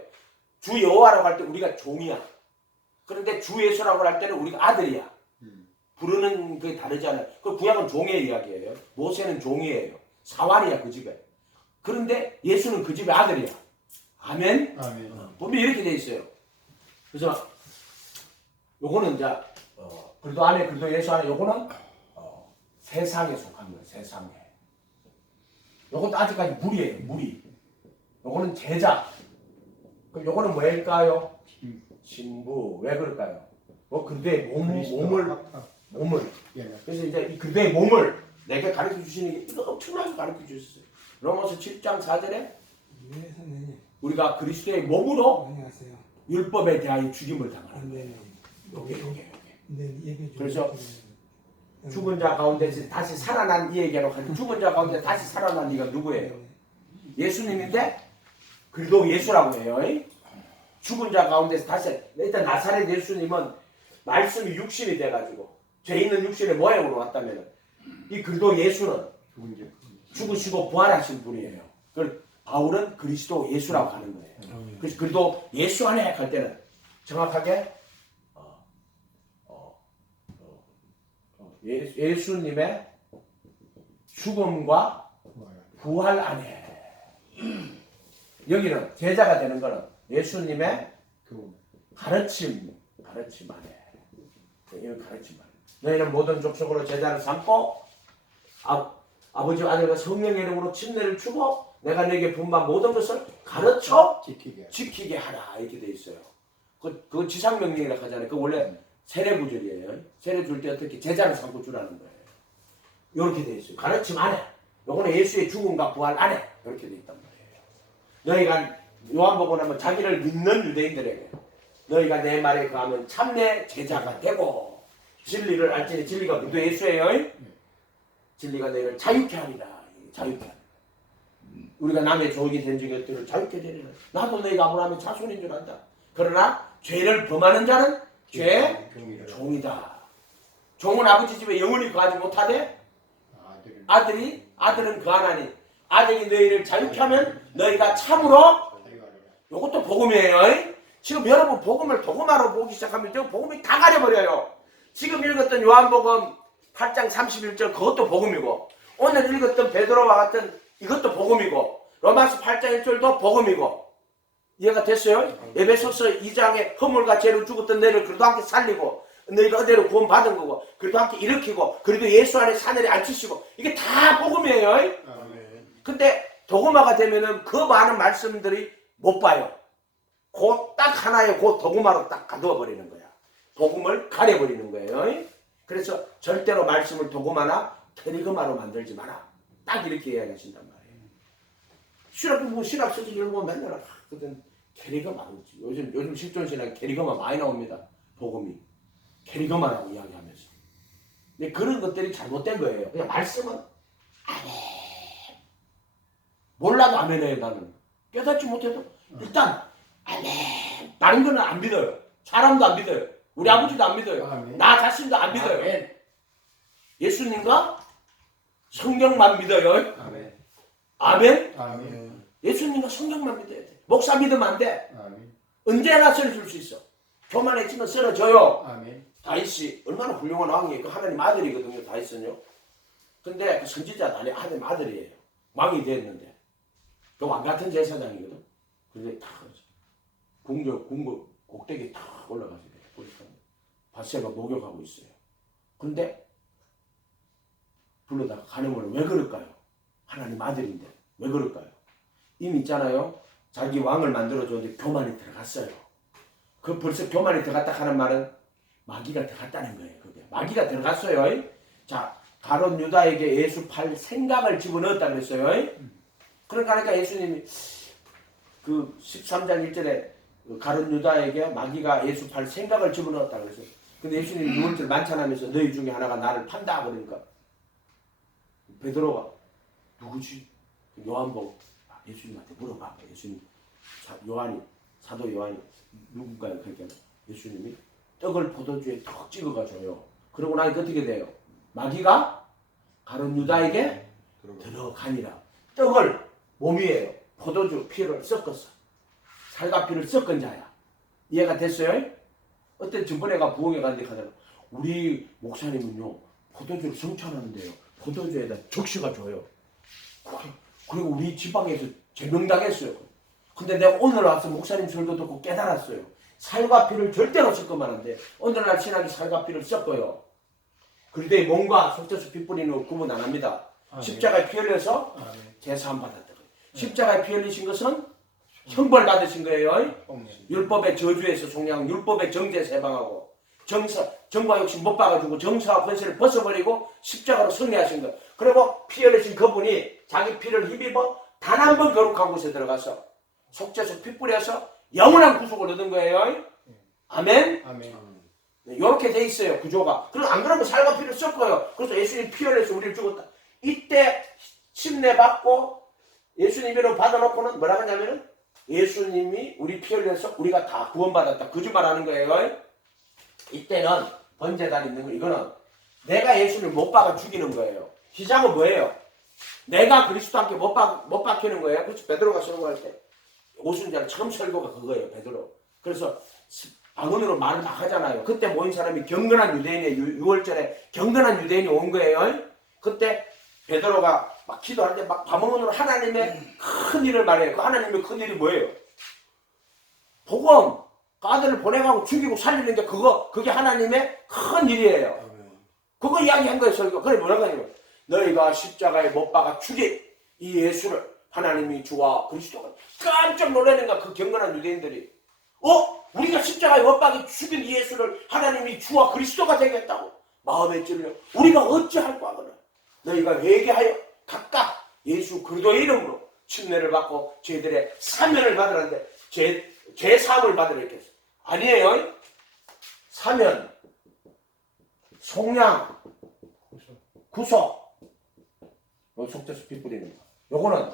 주 여호와라고 할 때 우리가 종이야. 그런데 주 예수라고 할 때는 우리가 아들이야. 부르는 게 다르잖아요. 그 구약은 종의 이야기예요. 모세는 종이에요. 사환이야 그 집에. 그런데 예수는 그 집의 아들이야. 아멘. 아멘. 보면 이렇게 돼 있어요. 그래서 요거는 이제 그리스도 안에 그리스도 예수 안에 요거는 세상에 속한 거예요. 세상에. 요것도 아직까지 무리예요. 무리. 요거는 제자. 그럼 요거는 뭐일까요? 신부. 왜 그럴까요? 그리스도의 몸을. 그래서 이제 이 그리스도의 몸을 내게 가르쳐 주시는 게 이거 엄청나게 가르쳐 주셨어요. 로마서 7장 4절에 우리가 그리스도의 몸으로 율법에 대하여 죽임을 당하는 거예요. 요게. 그래서 죽은 자 가운데서 다시 살아난 이에게로 가는 죽은 자 가운데 다시 살아난 이가 누구예요? 예수님인데 그리스도 예수라고 해요. 죽은 자 가운데서 다시 일단 나사렛 예수님은 말씀이 육신이 돼가지고 죄 있는 육신의 모양으로 왔다면 이 그리스도 예수는 죽으시고 부활하신 분이에요. 그걸 바울은 그리스도 예수라고 하는 거예요. 그래서 그리스도 예수 안에 할 때는 정확하게 예수님의 죽음과 부활 안에 여기는 제자가 되는 것은 예수님의 가르침 안에 이런 가르침 안에 너희는 모든 족속으로 제자를 삼고 아버지와 아들과 성령의 이름으로 침례를 주고 내가 너에게 분반 모든 것을 가르쳐 지키게 하라 이렇게 돼 있어요. 그 지상명령이라고 하잖아요. 그 원래 세례구절이에요. 세례 줄 때 어떻게 제자를 삼고 주라는 거예요. 이렇게 돼 있어요. 가르침 안에. 요거는 예수의 죽음과 부활 안에 이렇게 돼 있단 말이에요. 너희가 요한복음 하면 자기를 믿는 유대인들에게 너희가 내 말에 거하면 참내 제자가 되고 진리를 알지니 진리가 그리스도 예수예요. 진리가 너희를 자유케 하리라. 자유케 하리라. 우리가 남의 종이 된 것들을 자유케 되리라. 나도 너희가 아브라함의 자손인 줄 안다. 그러나 죄를 범하는 자는 죄의 종이다. 종은 아버지 집에 영원히 거하지 못하되 아들은 거하나니 아들이 너희를 자유케 하면 너희가 참으로 이것도 복음이에요. 지금 여러분 복음을 도구마로 보기 시작하면 저 복음이 다 가려버려요. 지금 읽었던 요한복음 8장 31절 그것도 복음이고 오늘 읽었던 베드로와 같은 이것도 복음이고 로마서 8장 1절도 복음이고 이해가 됐어요? 에베소서 2장에 허물과 죄로 죽었던 너희를 그리스도 함께 살리고 너희가 어디로 구원 받은 거고 그리스도 함께 일으키고 그리고 예수 안에 사늘에 앉히시고 이게 다 복음이에요. 근데 도구마가 되면은 그 많은 말씀들이 못 봐요. 그 딱 하나의 그 도구마로 딱 가두어 버리는 거야. 복음을 가려버리는 거예요. 그래서 절대로 말씀을 도구마나 캐리그마로 만들지 마라. 딱 이렇게 이야기하신단 말이에요. 신학 서적 읽으면 맨날 그땐 캐리그마 요즘 실존신학 캐리그마 많이 나옵니다. 복음이 캐리그마라고 이야기하면서. 근데 그런 것들이 잘못된 거예요. 그냥 말씀은 아멘. 몰라도 아멘해요. 나는 깨닫지 못해도 일단 아멘. 다른 거는 안 믿어요. 사람도 안 믿어요. 우리 아버지도 안 믿어요. 아멘. 나 자신도 안 믿어요. 아멘. 예수님과 성경만 믿어요. 아멘. 아멘. 아멘. 예수님과 성경만 믿어야 돼. 목사 믿으면 안 돼. 아멘. 언제나 쓰러질 수 있어. 교만해지면 쓰러져요. 아멘. 다윗이 얼마나 훌륭한 왕이에요. 그 하나님 아들이거든요. 다윗은요. 근데 그 선지자도 아니 하나님 아들이에요. 왕이 됐는데 그 왕 같은 제사장이거든. 근데 다 궁적 곡대기 탁 올라가서 보니까 바세가 목욕하고 있어요. 근데 불러다가 가늠을 왜 그럴까요? 하나님 아들인데 왜 그럴까요? 이미 있잖아요. 자기 왕을 만들어줬는데 교만이 들어갔어요. 그 벌써 교만이 들어갔다 하는 말은 마귀가 들어갔다는 거예요. 그게 마귀가 들어갔어요. 자, 가룟 유다에게 예수 팔 생각을 집어넣었다 그랬어요. 그러니까 예수님이 그 13장 1절에 가룟 유다에게 마귀가 예수 팔 생각을 집어넣었다 그랬어요. 근데 예수님이 6월절 만찬하면서 너희 중에 하나가 나를 판다 그러니까 베드로가 누구지? 요한복 예수님한테 물어봐. 예수님 사도 요한이 누군가요? 그러니까 예수님이 떡을 포도주에 턱 찍어가 줘요. 그러고 나니까 어떻게 돼요? 마귀가 가룟 유다에게 들어가니라. 떡을 몸이에요. 포도주 피를 섞었어. 살과 피를 섞은 자야. 이해가 됐어요? 어떤 전번에가 부흥회 갔는데 가다가 우리 목사님은요 포도주를 성찬하는데요 포도주에다 적시가 줘요. 그리고 우리 지방에서 제명당했어요. 근데 내가 오늘 와서 목사님 설교 듣고 깨달았어요. 살과 피를 절대로 섞으면 안 돼. 오늘날 신학이 살과 피를 섞어요. 그런데 몸과 속죄수 피 뿌리는 구분 안 합니다. 십자가에 피 흘려서 제사함 받았다. 십자가에 피 흘리신 것은 형벌 받으신 거예요. 율법의 저주에서 속량, 율법의 정죄에서 해방하고 정과 욕심 못 박아주고 정사와 권세를 벗어버리고 십자가로 승리하신 거. 그리고 피 흘리신 그분이 자기 피를 힘입어 단 한 번 거룩한 곳에 들어가서 속죄수 피 뿌려서 영원한 구속을 얻은 거예요. 아멘. 이렇게 돼 있어요 구조가. 그럼 안 그러면 살과 피를 섞어요. 그래서 예수님 피 흘려서 우리를 죽었다. 이때 침례 받고 예수님으로 받아놓고는 뭐라 하냐면은 예수님이 우리 피 흘려서 우리가 다 구원받았다. 거짓말하는 거예요. 이때는 번제단 있는 거 이거는 내가 예수를 못 박아 죽이는 거예요. 희장은 뭐예요? 내가 그리스도 함께 못 박히는 거예요. 그렇죠. 베드로가 설교할 때 오순절 처음 설교가 그거예요. 베드로. 그래서 방언으로 말을 막 하잖아요. 그때 모인 사람이 경건한 유대인이에요. 6월절에 경건한 유대인이 온 거예요. 그때 베드로가 막 기도하는데 막 방언으로 하나님의 큰 일을 말해요. 그 하나님의 큰 일이 뭐예요? 복음, 그 아들을 보내가고 죽이고 살리는 게 그게 하나님의 큰 일이에요. 그거 이야기한 거예요. 설교. 그래 뭐라고 하냐면 너희가 십자가에 못 박아 죽인 이 예수를 하나님이 주와 그리스도가 깜짝 놀라는 거야. 그 경건한 유대인들이 우리가 십자가에 못 박아 죽인 이 예수를 하나님이 주와 그리스도가 되겠다고 마음에 찔려 우리가 어찌할까 하거나 너희가 회개하여 각각 예수 그리스도의 이름으로 침례를 받고 저희들의 사면을 받으라는데 죄 사함을 받으라 이렇게 했어요. 아니에요. 사면, 속량, 구속, 속죄수 피 뿌리는 거. 요거는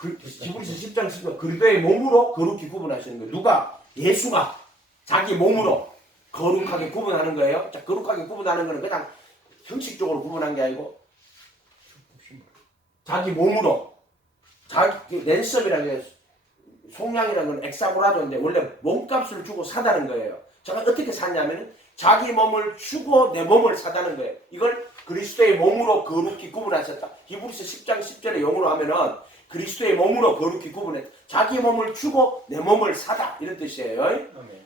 히브리서 10장 10절 그리스도의 몸으로 거룩히 구분하시는 거예요. 누가? 예수가 자기 몸으로 거룩하게 구분하는 거예요. 자, 거룩하게 구분하는 거는 그냥 형식적으로 구분한 게 아니고 자기 몸으로 자기 랜섬이라는 게 속량이라는 건 엑사고라도인데 원래 몸값을 주고 사다는 거예요. 제가 어떻게 샀냐면 자기 몸을 주고 내 몸을 사다는 거예요. 이걸 그리스도의 몸으로 거룩히 구분하셨다. 히브리서 10장 10절에 영어로 하면은 그리스도의 몸으로 거룩히 구분했다. 자기 몸을 주고 내 몸을 사다 이런 뜻이에요.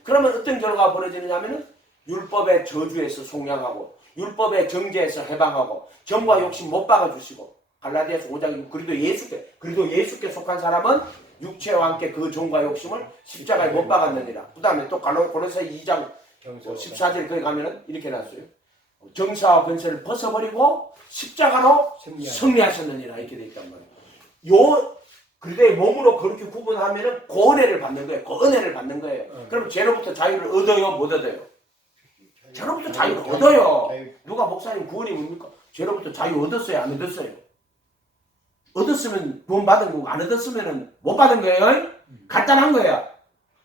그러면 어떤 결과가 벌어지느냐면은 율법의 저주에서 속량하고 율법의 정죄에서 해방하고 정과 욕심 못 박아주시고 갈라디아서 5장 그리도 예수께 속한 사람은 육체와 함께 그 정과 욕심을 십자가에 못 박았느니라. 그 다음에 또 고린도서 2장 14절 거기 가면은 이렇게 나왔어요. 정사와 권세를 벗어버리고 십자가로 승리하셨느니라 이렇게 돼 있단 말이에요. 그리도의 몸으로 그렇게 구분하면은 그 은혜를 받는 거예요. 그 은혜를 받는 거예요. 그럼 죄로부터 자유를 얻어요, 못 얻어요? 죄로부터 자유를 얻어요. 누가 목사님 구원이 뭡니까? 죄로부터 자유 얻었어요, 안 얻었어요? 얻었으면 구원 받은 거고 안 얻었으면 못 받은 거예요. 간단한 거야.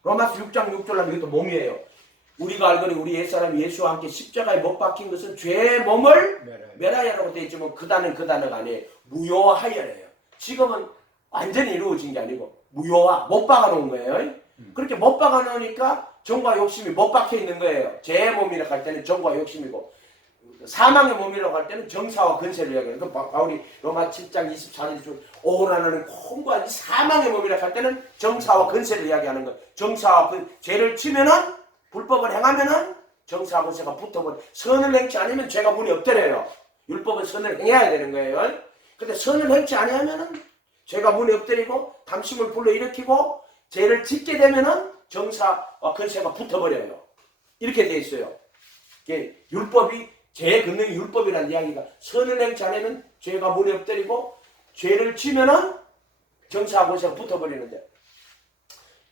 로마서 6장 6절 하면 이것도 몸이에요. 우리가 알거니 우리 옛사람이 예수와 함께 십자가에 못 박힌 것은 죄의 몸을 멸하여라고 되어 있지만 그 단어가 아니에요. 무효화하여래요. 지금은 완전히 이루어진 게 아니고 무효화, 못 박아놓은 거예요. 그렇게 못 박아놓으니까 정과 욕심이 못 박혀 있는 거예요. 죄의 몸이라고 할 때는 정과 욕심이고 사망의 몸이라고 할 때는 정사와 권세를 이야기해요. 그 바울이 로마 7장 24절 중 오라는 공고한 사망의 몸이라고 할 때는 정사와 권세를 이야기하는 거예요. 정사와 죄를 치면은 불법을 행하면은 정사와 권세가 붙어버려. 선을 행치 않으면 죄가 문이 없더래요. 율법은 선을 행해야 되는 거예요. 근데 선을 행치 않으면은 죄가 문이 엎드리고 탐심을 불러일으키고 죄를 짓게 되면은 정사와 권세가 붙어버려요. 이렇게 돼 있어요. 율법이 죄 걷는 게 율법이라는 이야기가 선을 행치 않으면 죄가 문에 엎드리고 죄를 지면은 정사하고 제가 붙어버리는데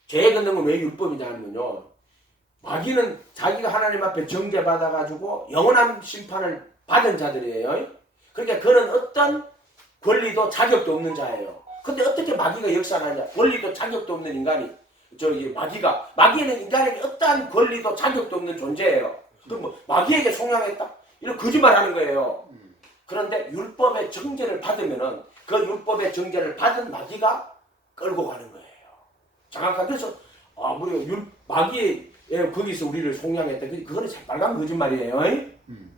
죄 걷는 건 왜 율법이냐 하면요. 마귀는 자기가 하나님 앞에 정죄받아가지고 영원한 심판을 받은 자들이에요. 그러니까 그는 어떤 권리도 자격도 없는 자예요. 근데 어떻게 마귀가 역사하느냐? 권리도 자격도 없는 인간이 마귀는 인간에게 어떠한 권리도 자격도 없는 존재예요. 그럼 뭐 마귀에게 송양했다? 이런 거짓말하는 거예요. 그런데 율법의 정죄를 받으면은 그 율법의 정죄를 받은 마귀가 끌고 가는 거예요. 정확하게 그래서 마귀의 거기서 우리를 송양했다. 그거는 새빨간 거짓말이에요.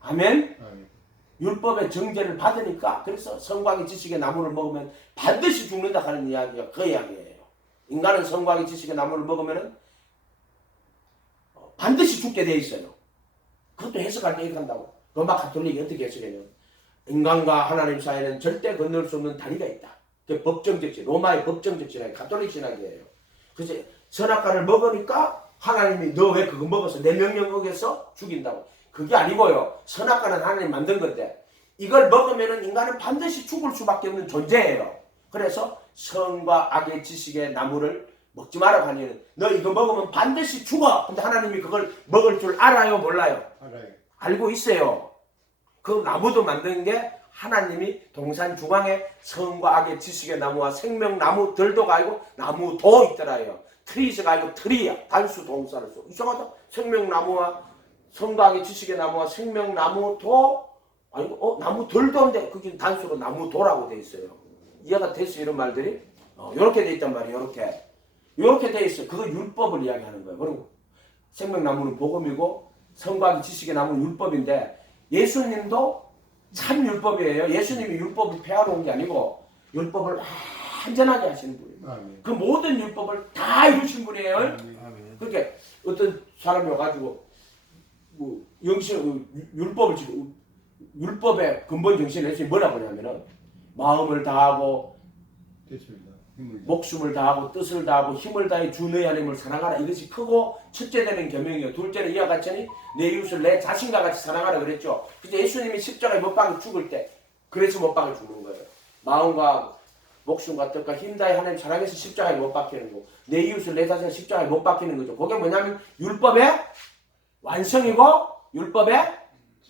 아멘. 율법의 정죄를 받으니까 그래서 성곽의 지식의 나무를 먹으면 반드시 죽는다 하는 이야기가 그 이야기예요. 인간은 성곽의 지식의 나무를 먹으면 반드시 죽게 돼 있어요. 그것도 해석할 때 이렇게 한다고. 로마 가톨릭이 어떻게 해석해요? 인간과 하나님 사이에는 절대 건널 수 없는 다리가 있다. 그게 법정적 진, 로마의 법정적 진학이 가톨릭 신학이에요. 그래서 선악과를 먹으니까 하나님이 너 왜 그거 먹어서 내 명령 어겨서 죽인다고. 그게 아니고요. 선악과는 하나님 만든 건데 이걸 먹으면 인간은 반드시 죽을 수밖에 없는 존재예요. 그래서 선과 악의 지식의 나무를 먹지 마라고 하니 너 이거 먹으면 반드시 죽어. 근데 하나님이 그걸 먹을 줄 알아요? 몰라요? 알아요. 알고 있어요. 그 나무도 만든 게 하나님이 동산 중앙에 선과 악의 지식의 나무와 생명나무들도가 아니고 나무도 있더라요. 트리즈가 아니고 트리야. 단수 동사를 써. 이상하다. 생명나무와 선과 악의 지식의 나무와 생명나무도 아니고 나무들도 한데 그게 단수로 나무도라고 돼 있어요. 이해가 됐어요? 이런 말들이? 이렇게 돼 있단 말이에요. 이렇게 돼 있어요. 그거 율법을 이야기하는 거예요. 그리고 생명나무는 복음이고 선과 악의 지식의 나무는 율법인데 예수님도 참 율법이에요. 예수님이 율법을 폐하러 온 게 아니고 율법을 완전하게 하시는 분이에요. 아멘. 그 모든 율법을 다 이루신 분이에요. 아멘. 그러니까 어떤 사람이 와가지고 율법의 근본 정신을 해서 뭐라고 하냐면은 마음을 다하고 됐습니다. 목숨을 다하고 뜻을 다하고 힘을 다해 주 너희 하나님을 사랑하라. 이것이 크고 첫째되는 계명이요. 둘째는 이와 같으니 내 이웃을 내 자신과 같이 사랑하라 그랬죠. 그래서 예수님이 십자가에 못 박혀 죽을 때 그래서 못 박혀 죽는 거예요. 마음과 목숨과 뜻과 힘 다해 하나님 사랑해서 십자가에 못 박히는 거고 내 이웃을 내 자신을 십자가에 못 박히는 거죠. 그게 뭐냐면 율법의 완성이고 율법의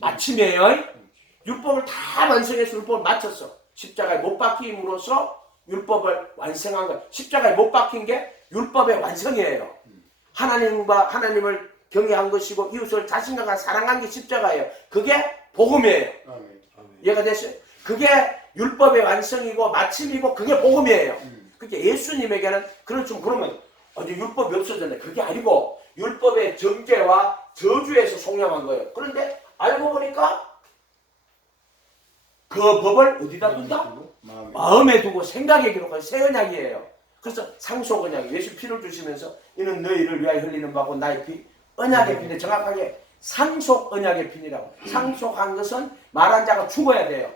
마침이에요. 율법을 다 완성해서 율법을 마쳤어. 십자가에 못 박힘으로써 율법을 완성한 거예요. 십자가에 못 박힌 게 율법의 완성이에요. 하나님을 경외한 것이고 이웃을 자신과 같이 사랑한 게 십자가예요. 그게 복음이에요. 아멘. 이해가 됐어요? 그게 율법의 완성이고 마침이고 그게 복음이에요. 그러니까 예수님에게는 그러면 율법이 없어졌네. 그게 아니고 율법의 정죄와 저주에서 송영한 거예요. 그런데 알고 보니까 그 법을 어디다 둔다? 마음에 두고 생각에 기록한 새 언약이에요. 그래서 상속 언약, 예수 피를 주시면서 이는 너희를 위하여 흘리는 바고 나의 피, 언약의 피인데 정확하게 상속 언약의 피니라고. 상속한 것은 말한 자가 죽어야 돼요.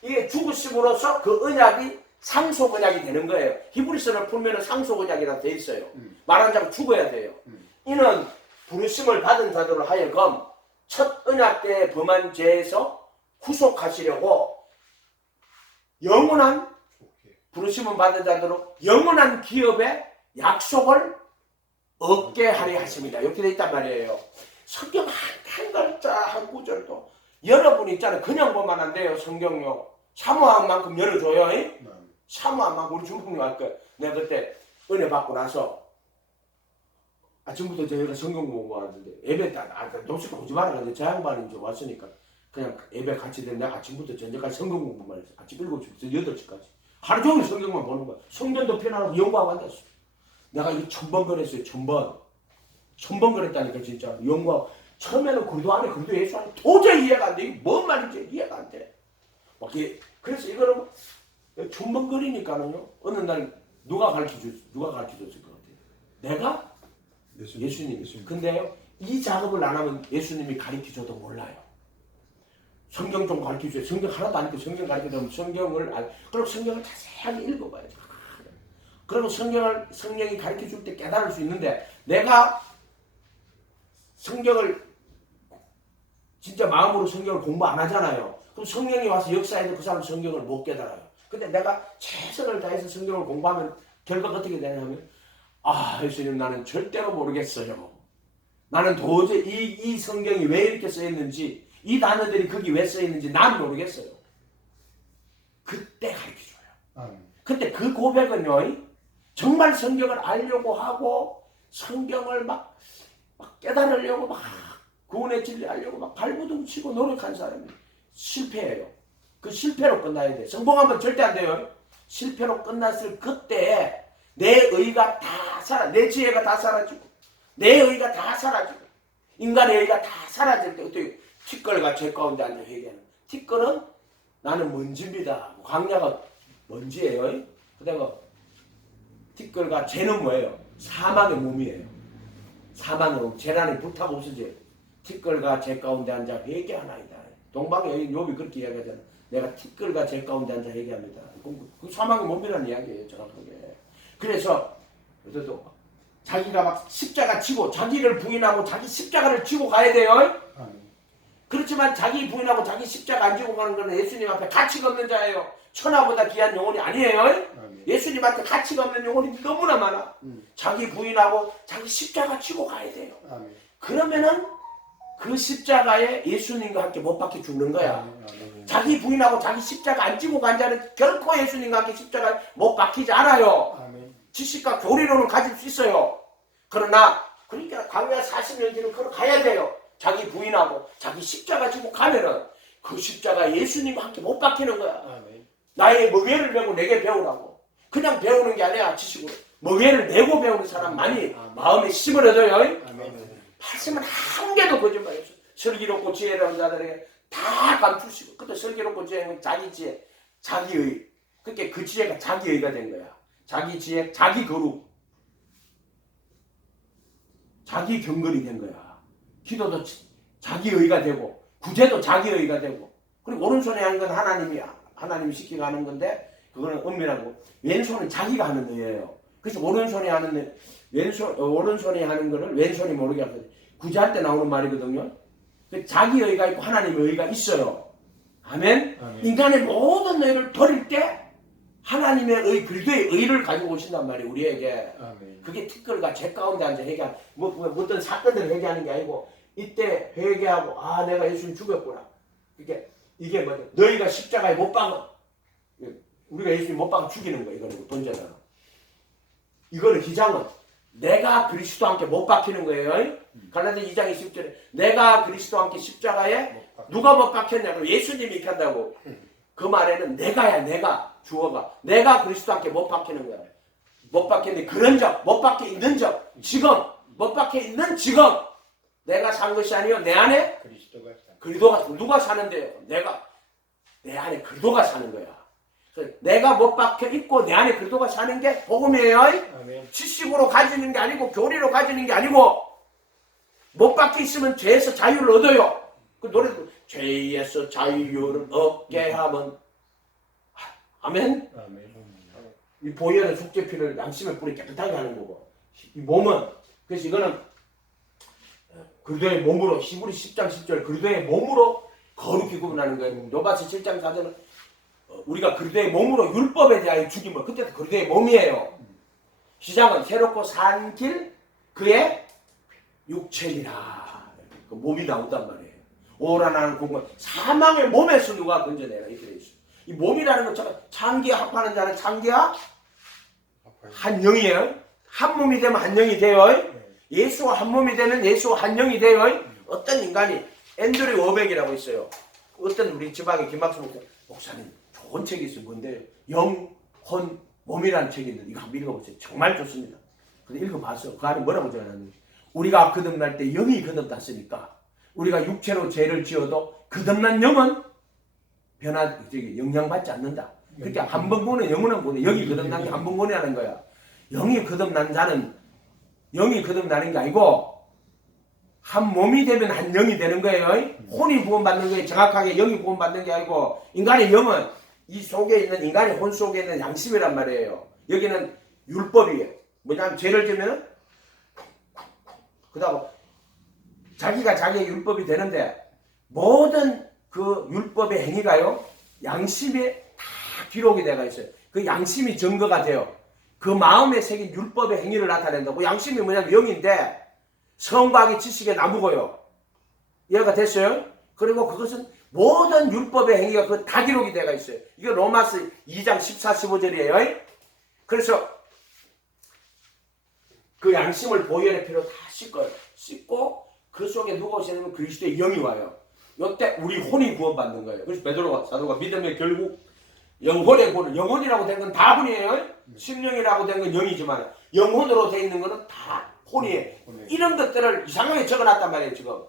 이게 죽으심으로써 그 언약이 상속 언약이 되는 거예요. 히브리서를 풀면 상속 언약이라고 돼 있어요. 말한 자가 죽어야 돼요. 이는 부르심을 받은 자들을 하여금 첫 언약 때에 범한 죄에서 후속하시려고 영원한 부르심을 받은 자들로 영원한 기업의 약속을 얻게 하려 하십니다. 이렇게 돼 있단 말이에요. 성경 한 글자 한 구절도 여러분 있잖아요. 그냥 보면 안 돼요. 성경요. 사모한 만큼 열어줘요. 사모한 만큼 우리 중국님 할 거예요. 내가 그때 은혜 받고 나서 아침부터 저희가 성경 공부하는데 예배 도시가 오지 말아가지고 저 양반이 이제 왔으니까 그냥 예배 같이 되는데 아침부터 저녁까지 성경 공부만 했어요. 아침 7시부터 8시까지. 하루 종일 성경만 보는 거야. 성전도 편안하고 연구하고 앉았어. 내가 이거 1000번 그랬어요. 1000번 그랬다니까 진짜. 연구하고. 처음에는 그래도 안 해. 그래도 예수 안 해. 도저히 이해가 안 돼. 이게 뭔 말인지 이해가 안 돼. 그래서 이거는 1000번 그리니까는요. 어느 날 누가 가르쳐줬을 것 같아요? 내가? 예수님이. 근데요. 이 작업을 안 하면 예수님이 가르쳐줘도 몰라요. 성경 좀 가르쳐줘요. 성경 하나도 안 읽고 성경 가르쳐주면 그리고 성경을 자세하게 읽어봐야죠. 그리고 성령이 가르쳐줄 때 깨달을 수 있는데 내가 성경을 진짜 마음으로 성경을 공부 안 하잖아요. 그럼 성령이 와서 역사해도 그 사람 성경을 못 깨달아요. 근데 내가 최선을 다해서 성경을 공부하면 결과가 어떻게 되냐면 예수님 나는 절대로 모르겠어요. 나는 도저히 이 성경이 왜 이렇게 써있는지 이 단어들이 거기 왜 써있는지 난 모르겠어요. 그때 가르쳐줘요. 근데 그 고백은요 정말 성경을 알려고 하고 성경을 막 깨달으려고 막 구원의 진리 알려고 막 발버둥 치고 노력한 사람이 실패해요. 그 실패로 끝나야 돼. 성공하면 절대 안 돼요. 실패로 끝났을 그때에 내 의가 다 내 지혜가 다 사라지고 내 의가 다 사라지고 인간의 의가 다 사라질 때 어떻게 티끌과 제 가운데 앉아 회개하는 티끌은 나는 먼지입니다. 광야가 먼지예요. 그다음에 티끌과 죄는 뭐예요? 사망의 몸이에요. 사망의 몸. 죄라는 불타고 없어져요. 티끌과 제 가운데 앉아 회개하나이다. 동방의 여인 욥이 그렇게 이야기하잖아. 내가 티끌과 제 가운데 앉아 회개합니다. 그 사망의 몸이라는 이야기예요. 정확하게. 그래서 자기가 막 십자가 지고 자기를 부인하고 자기 십자가를 지고 가야 돼요. 그렇지만 자기 부인하고 자기 십자가 안 지고 가는 것은 예수님 앞에 가치가 없는 자예요. 천하보다 귀한 영혼이 아니에요. 예수님 앞에 가치가 없는 영혼이 너무나 많아. 자기 부인하고 자기 십자가 지고 가야 돼요. 그러면은 그 십자가에 예수님과 함께 못 박혀 죽는 거야. 자기 부인하고 자기 십자가 안 지고 간 자는 결코 예수님과 함께 십자가에 못 박히지 않아요. 지식과 교리로는 가질 수 있어요. 그러나 그러니까 광야 40년 뒤는 걸어가야 돼요. 자기 부인하고 자기 십자가 지고 가면은 그 십자가 예수님과 함께 못 박히는 거야. 나의 멍에를 메고 내게 배우라고. 그냥 배우는 게 아니야. 지식으로 멍에를 메고 배우는 사람 많이 마음에 힘을 얻어요. 말씀은 한 개도 거짓말이었어. 슬기롭고 지혜로운 자들에게 다 감추시고 그때 슬기롭고 지혜는 자기 지혜, 자기의. 그러니까 그 지혜가 자기의가 된 거야. 자기 지혜, 자기 거룩, 자기 경건이 된 거야. 기도도 자기의가 되고 구제도 자기의가 되고 그리고 오른손에 하는 건 하나님이 시키고 하는 건데 그거는 은밀하고 왼손은 자기가 하는 의예요. 그래서 오른손에 하는 오른손에 하는 거를 왼손이 모르게 하거든요. 구제할 때 나오는 말이거든요. 자기의가 있고 하나님의 의가 있어요. 아멘? 인간의 모든 의를 버릴 때 하나님의 의, 그리스도의 의를 가지고 오신단 말이에요. 우리에게. 그게 티끌과 제 가운데 앉아 회개하는 어떤 사건들을 회개하는 게 아니고 이때 회개하고 내가 예수님 죽였구나. 이게 뭐냐? 너희가 십자가에 못 박아. 우리가 예수님 못 박아 죽이는 거야. 이거는 번제잖아. 이거는 기장은 내가 그리스도와 함께 못 박히는 거예요. 갈라디아 2장 20절에 내가 그리스도와 함께 십자가에 누가 못 박혔냐고 예수님이 이렇게 한다고. 그 말에는 내가 주어가 내가 그리스도와 함께 못 박히는 거야. 못 박혔는데 그런 적, 못 박혀 있는 적, 지금 못 박혀 있는 지금 내가 산 것이 아니요 내 안에 그리스도가 누가 사는데요? 내 안에 그리스도가 사는 거야. 내가 못 박혀 있고 내 안에 그리스도가 사는 게 복음이에요. 지식으로 가지는 게 아니고 교리로 가지는 게 아니고 못 박혀 있으면 죄에서 자유를 얻어요. 그 노래도 죄에서 자유를 얻게 하면 아멘. 이 보혈의 속죄피를 양심의 뿌리 깨끗하게 하는 거고 이 몸은 그래서 이거는 그리스도의 몸으로 히브리 10장 10절 그리스도의 몸으로 거룩히 구분하는 거예요. 로마서 7장 4절은 우리가 그리스도의 몸으로 율법에 대하여 죽임을 그때도 그리스도의 몸이에요. 시작은 새롭고 산 길 그의 육체이라 그 몸이 나온단 말이에요. 오라나는 공간 사망의 몸에서 누가 건져내라 이렇게 돼 있어요. 이 몸이라는 건 창기와 합하는 자는 창기와 한 영이에요. 한 몸이 되면 한 영이 돼요. 예수와 한 몸이 되면 예수와 한 영이 돼요. 어떤 인간이 앤드류 워백이라고 있어요. 어떤 우리 지방의 김학수 목사님 좋은 책이 있어요. 뭔데요? 영혼 몸이라는 책이 있는데 이거 한번 읽어보세요. 정말 좋습니다. 근데 읽어봤어요. 그 안에 뭐라고 적어놨는지 우리가 거듭날 때 영이 거듭났으니까 우리가 육체로 죄를 지어도 거듭난 영은 영향받지 않는다. 그러니까 한 번 보는 영원한 보내 영이 거듭난 게 한 번 보내라는 거야. 영이 거듭난 자는 영이 거듭나는 게 아니고 한 몸이 되면 한 영이 되는 거예요. 혼이 구원받는 거예요. 정확하게 영이 구원받는 게 아니고 인간의 영은 이 속에 있는 인간의 혼 속에 있는 양심이란 말이에요. 여기는 율법이에요. 뭐냐면 죄를 지면은 그 다음 자기가 자기의 율법이 되는데 모든 그 율법의 행위가요, 양심에 다 기록이 되어 있어요. 그 양심이 증거가 돼요. 그 마음에 새긴 율법의 행위를 나타낸다고. 양심이 뭐냐면 영인데 성과학의 지식의 나무고요. 이해가 됐어요? 그리고 그것은 모든 율법의 행위가 그 다 기록이 되어 있어요. 이게 로마서 2장 14, 15절이에요. 그래서 그 양심을 보혈의 피로 다 씻고요. 씻고 그 속에 누가 오시냐면 그리스도의 영이 와요. 이때 우리 혼이 구원받는 거예요. 그래서 베드로 사도가 믿음의 결국 영혼의 구원, 영혼이라고 된 건 다 혼이에요. 심령이라고 된 건 영이지만 영혼으로 돼 있는 거는 다 혼이에요. 이런 것들을 이상하게 적어놨단 말이에요. 지금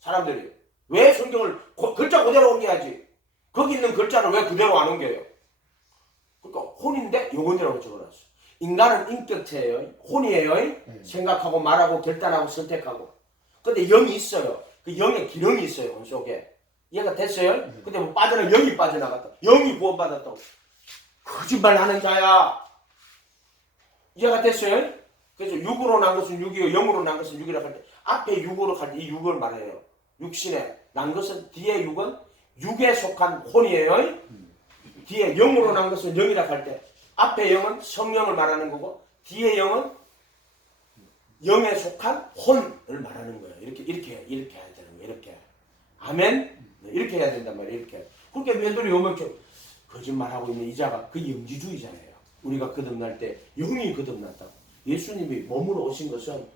사람들이 왜 성경을 글자 그대로 옮겨야지, 거기 있는 글자를 왜 그대로 안 옮겨요? 그러니까 혼인데 영혼이라고 적어놨어. 인간은 인격체예요. 혼이에요. 생각하고 말하고 결단하고 선택하고. 근데 영이 있어요. 그 영의 기능이 있어요. 혼 속에. 이해가 됐어요? 근데 뭐 영이 빠져나갔다. 영이 구원받았다고. 거짓말하는 자야. 이해가 됐어요? 그래서 육으로 난 것은 육이요, 영으로 난 것은 육이라고 할 때 앞에 육으로 갈 때 이 육을 말해요. 육신에 난 것은 뒤에 육은 육에 속한 혼이에요. 뒤에 영으로 난 것은 영이라고 할 때 앞에 영은 성령을 말하는 거고 뒤에 영은 영에 속한 혼을 말하는 거예요. 이렇게 해야 되는 거예요. 이렇게. 아멘. 이렇게 해야 된단 말이에요. 이렇게. 그렇게 왼돌이 오면 거짓말하고 있는 이자가 그 영지주의잖아요. 우리가 거듭날 때 영이 거듭났다. 예수님이 몸으로 오신 것은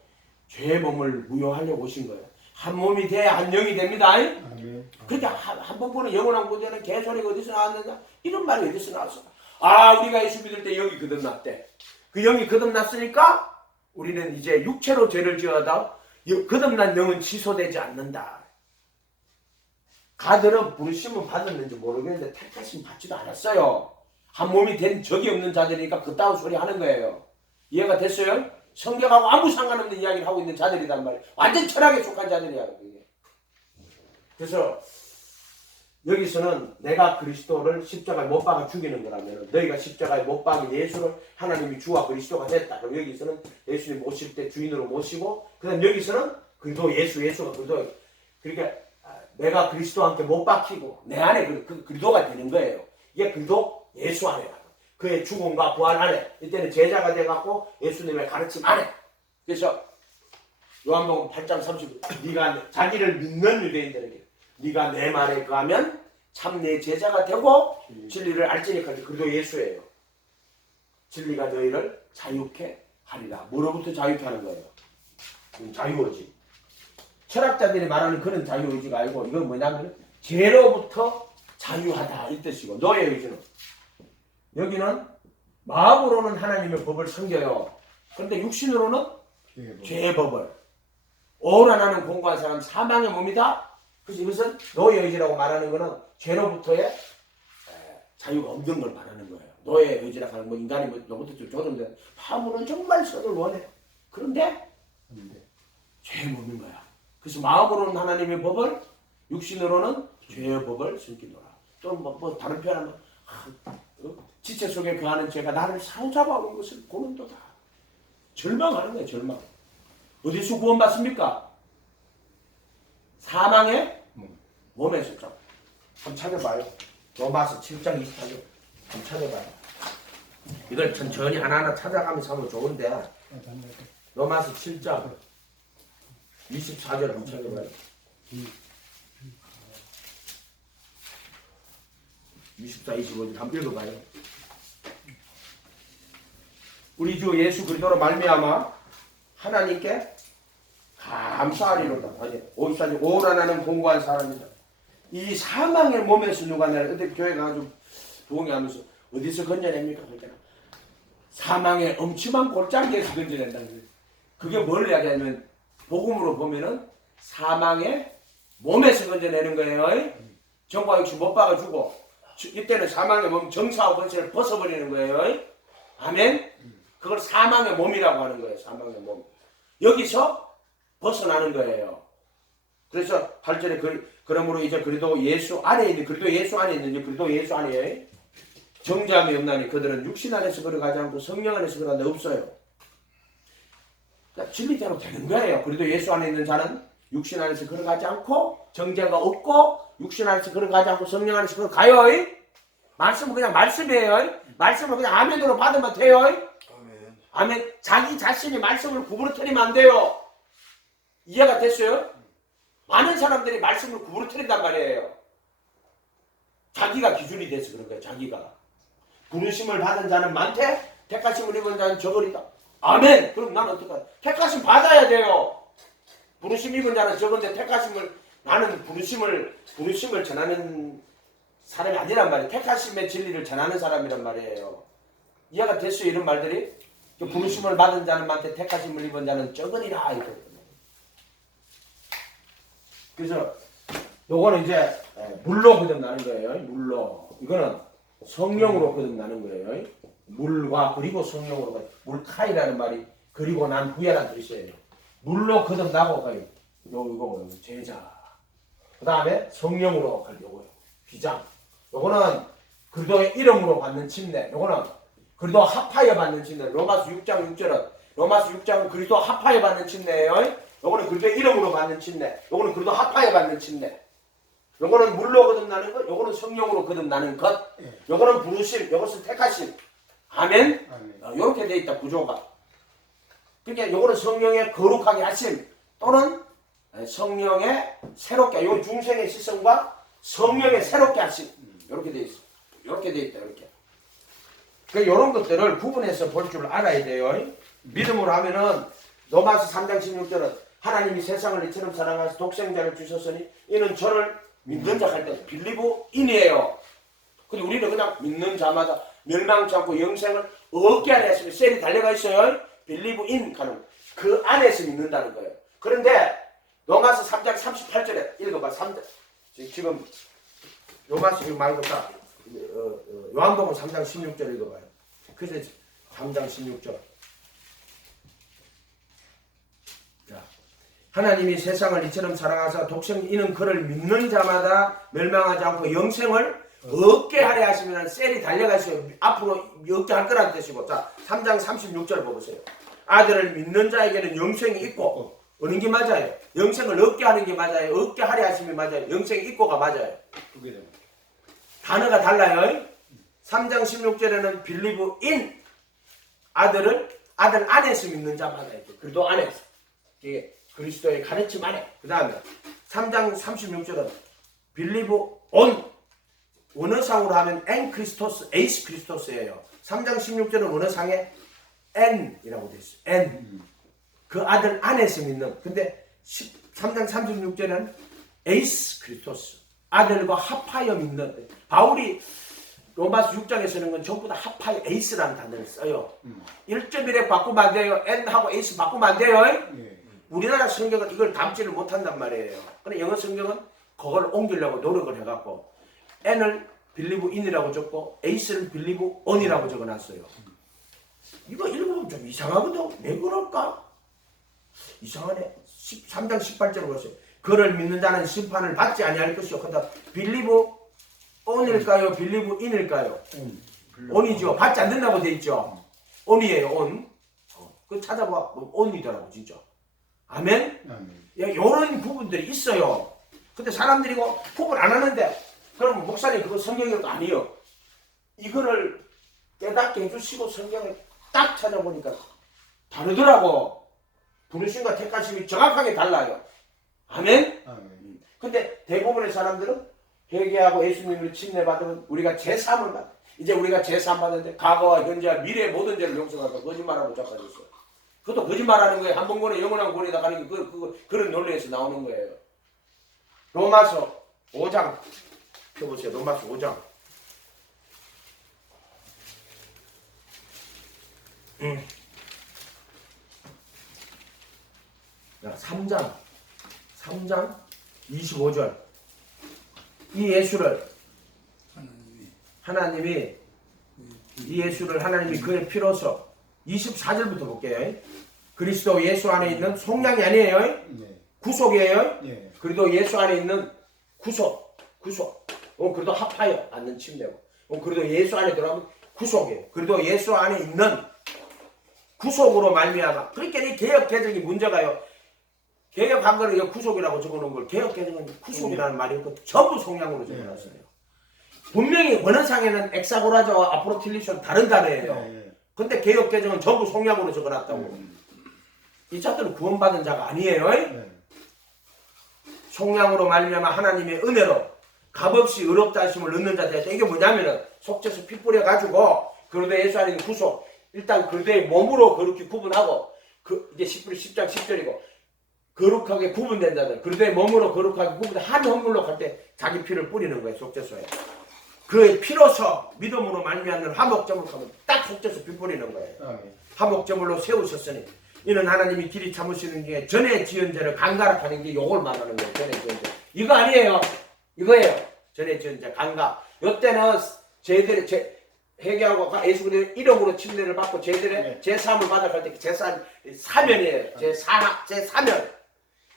죄의 몸을 무효하려고 오신 거예요. 한 몸이 돼야 한 영이 됩니다. 그러니까 한 번 보는 영원한 구원자는 개소리가 어디서 나왔느냐? 이런 말이 어디서 나왔어? 아, 우리가 예수 믿을 때 영이 거듭났대. 그 영이 거듭났으니까 우리는 이제 육체로 죄를 지어다 거듭난 영은 취소되지 않는다. 가들은 부르심은 받았는지 모르겠는데 택하심 받지도 않았어요. 한 몸이 된 적이 없는 자들이니까 그따위 소리 하는 거예요. 이해가 됐어요? 성경하고 아무 상관없는 이야기를 하고 있는 자들이란 말이에요. 완전 철학에 속한 자들이야. 그래서 여기서는 내가 그리스도를 십자가에 못 박아 죽이는 거라면 너희가 십자가에 못 박은 예수를 하나님이 주와 그리스도가 됐다. 그럼 여기서는 예수님 모실 때 주인으로 모시고 그 다음 여기서는 그리스도 예수가 그리스도. 그러니까 내가 그리스도와 함께 못 박히고 내 안에 그 그리스도가 되는 거예요. 이게 그리스도 예수 안에 그의 죽음과 부활 안에 이때는 제자가 돼갖고 예수님의 가르침 안에. 그래서 요한복음 8장 30 네가 자기를 믿는 유대인들에게 네가 내 말에 거하면 참 내 제자가 되고 진리를 알지니까 그리스도 예수예요. 진리가 너희를 자유케 하리라. 뭐로부터 자유케 하는 거예요? 자유의지. 철학자들이 말하는 그런 자유의지가 아니고 이건 뭐냐면 죄로부터 자유하다 이 뜻이고 너의 의지는 여기는 마음으로는 하나님의 법을 섬겨요. 그런데 육신으로는 죄의 법을. 오라나는 공고한 사람 사망의 몸이다. 그래서 이것은 노예 의지라고 말하는 것은 죄로부터의 자유가 없는 걸 말하는 거예요. 노예 의지라고 하는 뭐 인간이 뭐 너부터 좀 조정돼. 파물은 정말 선을 원해. 그런데 죄에 먹는 거야. 그래서 마음으로는 하나님의 법을, 육신으로는 죄의 법을 숨기노라. 또 뭐 다른 표현하면 지체 속에 거하는 죄가 나를 사로잡아오는 것을 보는도다. 절망하는 거예요. 절망. 어디서 구원받습니까? 사망의 몸에서. 한번 찾아봐요. 로마서 7장 24절 한번 찾아봐요. 이걸 천천히 하나하나 찾아가면서 하면 좋은데 로마서 7장 24절 한번 찾아봐요. 24, 25절 한번 읽어봐요. 우리 주 예수 그리스도로 말미암아 하나님께 감사하리로다. 아니, 54절 오라나는 공고한 사람이다. 이 사망의 몸에서 누가 나를 그때 교회 가가지고 부흥하면서 어디서 건져냅니까? 그러니까 사망의 엄침한 골짜기에서 건져낸다는 거예요. 그게 뭘 이야기하냐면 복음으로 보면은 사망의 몸에서 건져내는 거예요. 정과 육신 못 박아주고 이때는 사망의 몸 정사와 권세를 벗어버리는 거예요. 아멘. 그걸 사망의 몸이라고 하는 거예요. 사망의 몸. 여기서 벗어나는 거예요. 그래서 8절에 그러므로 이제 그리스도 예수 안에 있는 그리스도 예수 안에 있는 그리스도 예수 안에 정죄함이 없나니 그들은 육신 안에서 걸어가지 않고 성령 안에서 걸어가는데 없어요. 그러니까 진리대로 되는 거예요. 그리스도 예수 안에 있는 자는 육신 안에서 걸어가지 않고 정죄가 없고 육신 안에서 걸어가지 않고 성령 안에서 걸어가요. 말씀은 그냥 말씀이에요. 말씀을 그냥 아멘으로 받으면 돼요. 아멘. 아멘. 자기 자신이 말씀을 구부러뜨리면 안 돼요. 이해가 됐어요? 많은 사람들이 말씀을 구부러뜨린단 말이에요. 자기가 기준이 돼서 그런 거예요. 자기가. 부르심을 받은 자는 많대, 택하심을 입은 자는 적으리다. 아멘. 그럼 나는 어떡하냐? 택하심 받아야 돼요. 부르심 입은 자는 적은데 나는 부르심을 전하는 사람이 아니란 말이에요. 택하심의 진리를 전하는 사람이란 말이에요. 이해가 됐어요? 이런 말들이? 부르심을 받은 자는 많대, 택하심을 입은 자는 적으리라. 이거거든요. 그래서 요거는 이제 물로 거듭나는 거예요. 물로. 이거는 성령으로 거듭나는 거예요. 물과 그리고 성령으로. 물카이라는 말이 그리고 난 후에라는 뜻이에요. 물로 거듭나고 거의 요거 제자. 그 다음에 성령으로 갈 요거요. 비장. 요거는 그리스도의 이름으로 받는 침례. 요거는 그리스도 합하여 받는 침례. 로마서 6장 6절은 로마서 6장은 그리스도 합하여 받는 침례예요. 요거는 그리스도의 이름으로 받는 침례. 요거는 그리스도 합하여 받는 침례. 요거는 물로 거듭나는 것. 요거는 성령으로 거듭나는 것. 요거는 부르심. 요것은 택하심. 아멘. 요렇게 돼 있다 구조가. 그러니까 요거는 성령의 거룩하게 하심 또는 성령의 새롭게 요 중생의 시선과 성령의 새롭게 하심. 요렇게 돼 있어. 요렇게 돼 있다. 이렇게. 그 요런 것들을 구분해서 볼 줄 알아야 돼요. 믿음으로 하면은 로마서 3장 16절은 하나님이 세상을 이처럼 사랑하사 독생자를 주셨으니 이는 저를 믿는 자 할 때 빌리브 인이에요. 근데 우리는 그냥 믿는 자마다 멸망치 않고 영생을 얻게 하려 했으면 셀이 달려가 있어요. 빌리브 인 가는 그 안에서 믿는다는 거예요. 그런데 로마서 3장 38절에 읽어봐. 3장 지금 로마서 말고 딱 요한복음 3장 16절 읽어봐요. 그래서 3장 16절. 자, 하나님이 세상을 이처럼 사랑하사 독생이는 그를 믿는 자마다 멸망하지 않고 영생을 얻게 하려 하시면 셀이 달려가 있어요. 앞으로 얻게 할 거라는 뜻이고. 자, 3장 36절 보세요. 아들을 믿는 자에게는 영생이 있고 어느 게 맞아요? 영생을 얻게 하는 게 맞아요? 얻게 하려 하심이 맞아요? 영생이 있고가 맞아요? 단어가 달라요. 3장 16절에는 believe in 아들 안에서 믿는 자마다 그리스도 안에서 이게 그리스도의 가르침 안에. 그 다음에 3장 36절은 believe on 원어상으로 하면 en 크리스토스 에이스 크리스토스예요. 3장 16절은 원어상에 n이라고 되어 있어요. n 그 아들 안에서 믿는. 근데 3장 36절은 에이스 크리스토스 아들과 합하여 믿는. 바울이 로마서 6장에 쓰는 건 전부 다 합하여 에이스라는 단어를 써요. 1.1에 바꾸면 안 돼요. n하고 에이스 바꾸면 안 돼요. 우리나라 성경은 이걸 담지를 못한단 말이에요. 근데 영어 성경은 그걸 옮기려고 노력을 해갖고 n을 believe in이라고 적고 에이스를 believe on이라고 적어놨어요. 이거 읽으면 좀 이상하거든. 왜 그럴까? 이상하네. 3장 18절을 보세요. 그를 믿는 자는 심판을 받지 아니할 것이요. 그러다 believe on일까요? believe in일까요? on이죠. 받지 않는다고 돼 있죠. on이에요. on. 그 찾아봐. on이더라고 진짜. 아멘? 이런 부분들이 있어요. 근데 사람들이 이거 구분 안 하는데 그럼 목사님 그거 성경이 아니에요. 이거를 깨닫게 해주시고 성경을 딱 찾아보니까 다르더라고. 부르심과 택하심이 정확하게 달라요. 아멘? 근데 대부분의 사람들은 회개하고 예수님을 침례받으면 우리가 제3을 받아. 이제 우리가 제3 받는데 과거와 현재와 미래의 모든 죄를 용서하고 거짓말하고 작가졌어요. 그것도 거짓말하는 거예요. 한 번 권에 영원한 권에다 가는 게 그런 논리에서 나오는 거예요. 로마서 5장 펴보세요. 로마서 5장. 3장 25절. 이 예수를 하나님이 그의 피로서 24절부터 볼게요. 그리스도 예수 안에 있는 속량이 아니에요. 구속이에요. 그래도 예수 안에 있는 구속. 그래도 합하여 받는 침례고. 그래도 예수 안에 들어가면 구속이에요. 그래도 예수 안에 있는 구속으로 말미암아. 그러니까 이 개혁 개정이 문제가요. 개혁한 거는 이 구속이라고 적어놓은 걸 개혁개정은 구속이라는 말이 없고 전부 성량으로 적어놨어요. 분명히 원어상에는 엑사고라자와 아포로틸리션 다른 단어예요. 근데 개혁개정은 전부 성량으로 적어놨다고. 이 자들은 구원받은 자가 아니에요. 성량으로 말미암아 하나님의 은혜로 값없이 의롭다 하심을 얻는 자들. 이게 뭐냐면은 속죄서 피 뿌려가지고 그리스도 예수 안에 있는 구속. 일단 그리스도의 몸으로 그렇게 구분하고 이게 10장 10절이고 거룩하게 구분된 자들. 그리스도의 몸으로 거룩하게 구분된 한 헌물로 갈 때 자기 피를 뿌리는 거예요. 속죄소에. 그의 피로서 믿음으로 말미암는 화목제물로 가면 딱 속죄소 피 뿌리는 거예요. 화목제물로 세우셨으니 이는 하나님이 길이 참으시는 게 전에 지은 죄를 강가라 하는 게 요걸 말하는 거예요. 전에 지은 죄. 이거 아니에요. 이거예요. 전에 지은 죄 강가. 요때는 저희들의 회개하고 예수 그리스도의 이름으로 침례를 받고 저희들의 제사함을 받아갈 때 사면이에요. 제사면.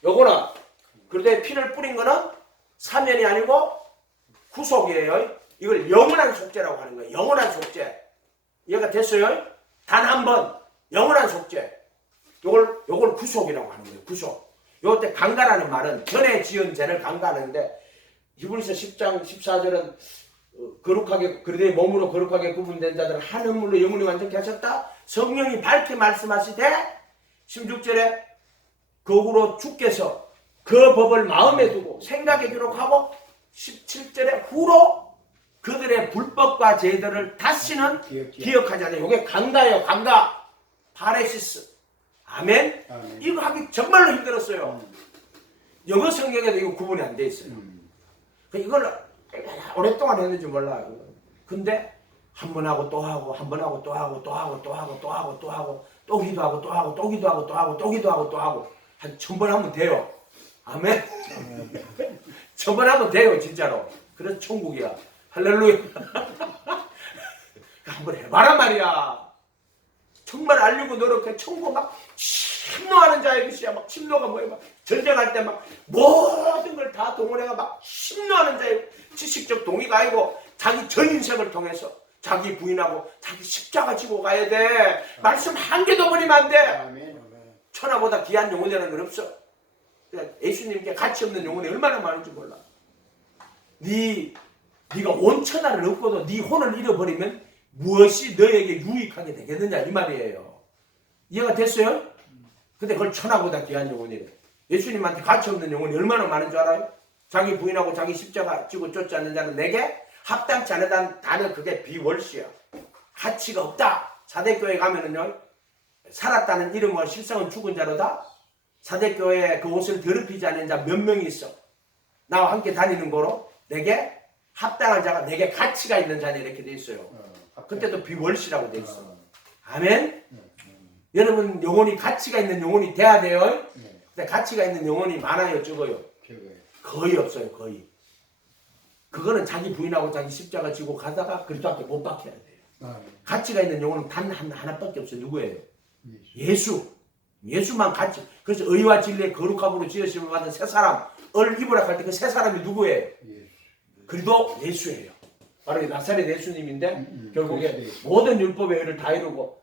요거는 그리스도의 피를 뿌린 거는 사면이 아니고 구속이에요. 이걸 영원한 속죄라고 하는 거예요. 영원한 속죄. 이해가 됐어요? 단 한 번 영원한 속죄. 요걸 구속이라고 하는 거예요. 구속. 요때 강가라는 말은 전에 지은 죄를 강가하는데 히브리서 10장 14절은 거룩하게 그들의 몸으로 거룩하게 구분된 자들은 한 헌물로 영혼이 완전케 하셨다. 성령이 밝게 말씀하시되 16절에 거꾸로 주께서 그 법을 마음에 두고 생각에 기록하고 17절에 후로 그들의 불법과 죄들을 다시는 기억하지 않아요. 이게 강가예요. 강가. 파레시스. 아멘? 이거 하기 정말로 힘들었어요. 영어 성경에도 이거 구분이 안 돼 있어요. 이걸 오랫동안 했는지 몰라요. 근데 한 번 하고 또 하고 한 번 하고 또 하고 또 하고 또 하고 또 하고 또 하고 또 기도하고 또 하고 또 기도하고 또 하고 또 기도하고 또 하고 한 1000번 하면 돼요. 아멘? 1000번 하면 돼요. 진짜로. 그래서 천국이야. 할렐루야. 한번 해봐라 말이야. 정말 알려고 노력해. 천국 막 침노하는 자의 것이야. 막 침노가 뭐예요? 막 전쟁할 때 막 모든 걸 다 동원해가 막 침노하는 자의 지식적 동의가 아니고 자기 전 인생을 통해서 자기 부인하고 자기 십자가 지고 가야 돼. 말씀 한 개도 버리면 안 돼. 천하보다 귀한 영혼이라는 건 없어. 예수님께 가치 없는 영혼이 얼마나 많은지 몰라. 네가 온 천하를 얻고도 네 혼을 잃어버리면 무엇이 너에게 유익하게 되겠느냐 이 말이에요. 이해가 됐어요? 근데 그걸 천하보다 귀한 영혼이래. 예수님한테 가치 없는 영혼이 얼마나 많은 줄 알아요? 자기 부인하고 자기 십자가 지고 쫓지 않는 자는 내게 합당치 않다는 단어 그게 비월시야. 가치가 없다. 사대교회 가면은요 살았다는 이름과 실상은 죽은 자로다. 사대교회에 그 옷을 더럽히지 않는 자 몇 명이 있어. 나와 함께 다니는 거로 내게 합당한 자가 내게 가치가 있는 자니 이렇게 돼 있어요. 그때도 비월시라고 돼 있어. 아멘? 여러분 영혼이 가치가 있는 영혼이 돼야 돼요. 근데 가치가 있는 영혼이 많아요 적어요? 거의 없어요. 거의. 그거는 자기 부인하고 자기 십자가 지고 가다가 그리스도한테 못 박혀야 돼요. 가치가 있는 영혼은 단 하나밖에 없어요. 누구예요? 예수. 예수만 가치. 그래서 의와 진리의 거룩함으로 지으심을 받은 새 사람을 입으라 할 때 그 새 사람이 누구예요? 그리도 예수예요. 바로 나사렛 예수님인데 결국에 모든 율법의 의를 다 이루고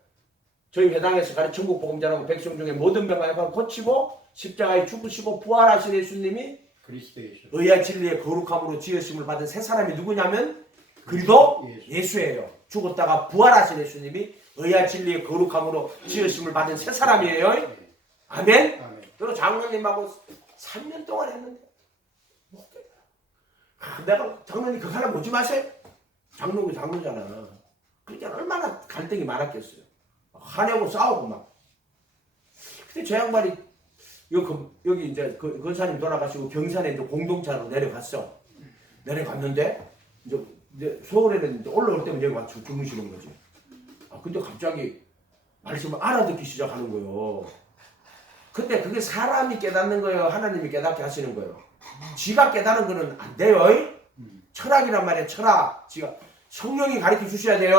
저희 회당에서 가르쳐 천국 복음자라고 백성 중에 모든 병을 고치고 십자가에 죽으시고 부활하신 예수님이 의와 진리의 거룩함으로 지으심을 받은 새 사람이 누구냐면 그리도 예수예요. 죽었다가 부활하신 예수님이 의와 진리의 거룩함으로 지으심을 받은 새 사람이에요. 아멘? 그리고 장로님하고 3년 동안 했는데 못 깨달아. 내가 장로님 그 사람 오지 마세요. 장로잖아. 그러니까 얼마나 갈등이 많았겠어요. 화내고 싸우고 막. 근데 저 양반이 여기 이제 권사님 돌아가시고 경산에 이제 공동차로 내려갔어. 내려갔는데 이제 서울에는 이제 올라올 때면 여기 와서 주무시는 거지. 근데 갑자기 말씀을 알아듣기 시작하는 거예요. 근데 그게 사람이 깨닫는 거예요? 하나님이 깨닫게 하시는 거예요? 지가 깨닫는 거는 안 돼요. 철학이란 말이에요. 철학. 지가 성령이 가르쳐 주셔야 돼요.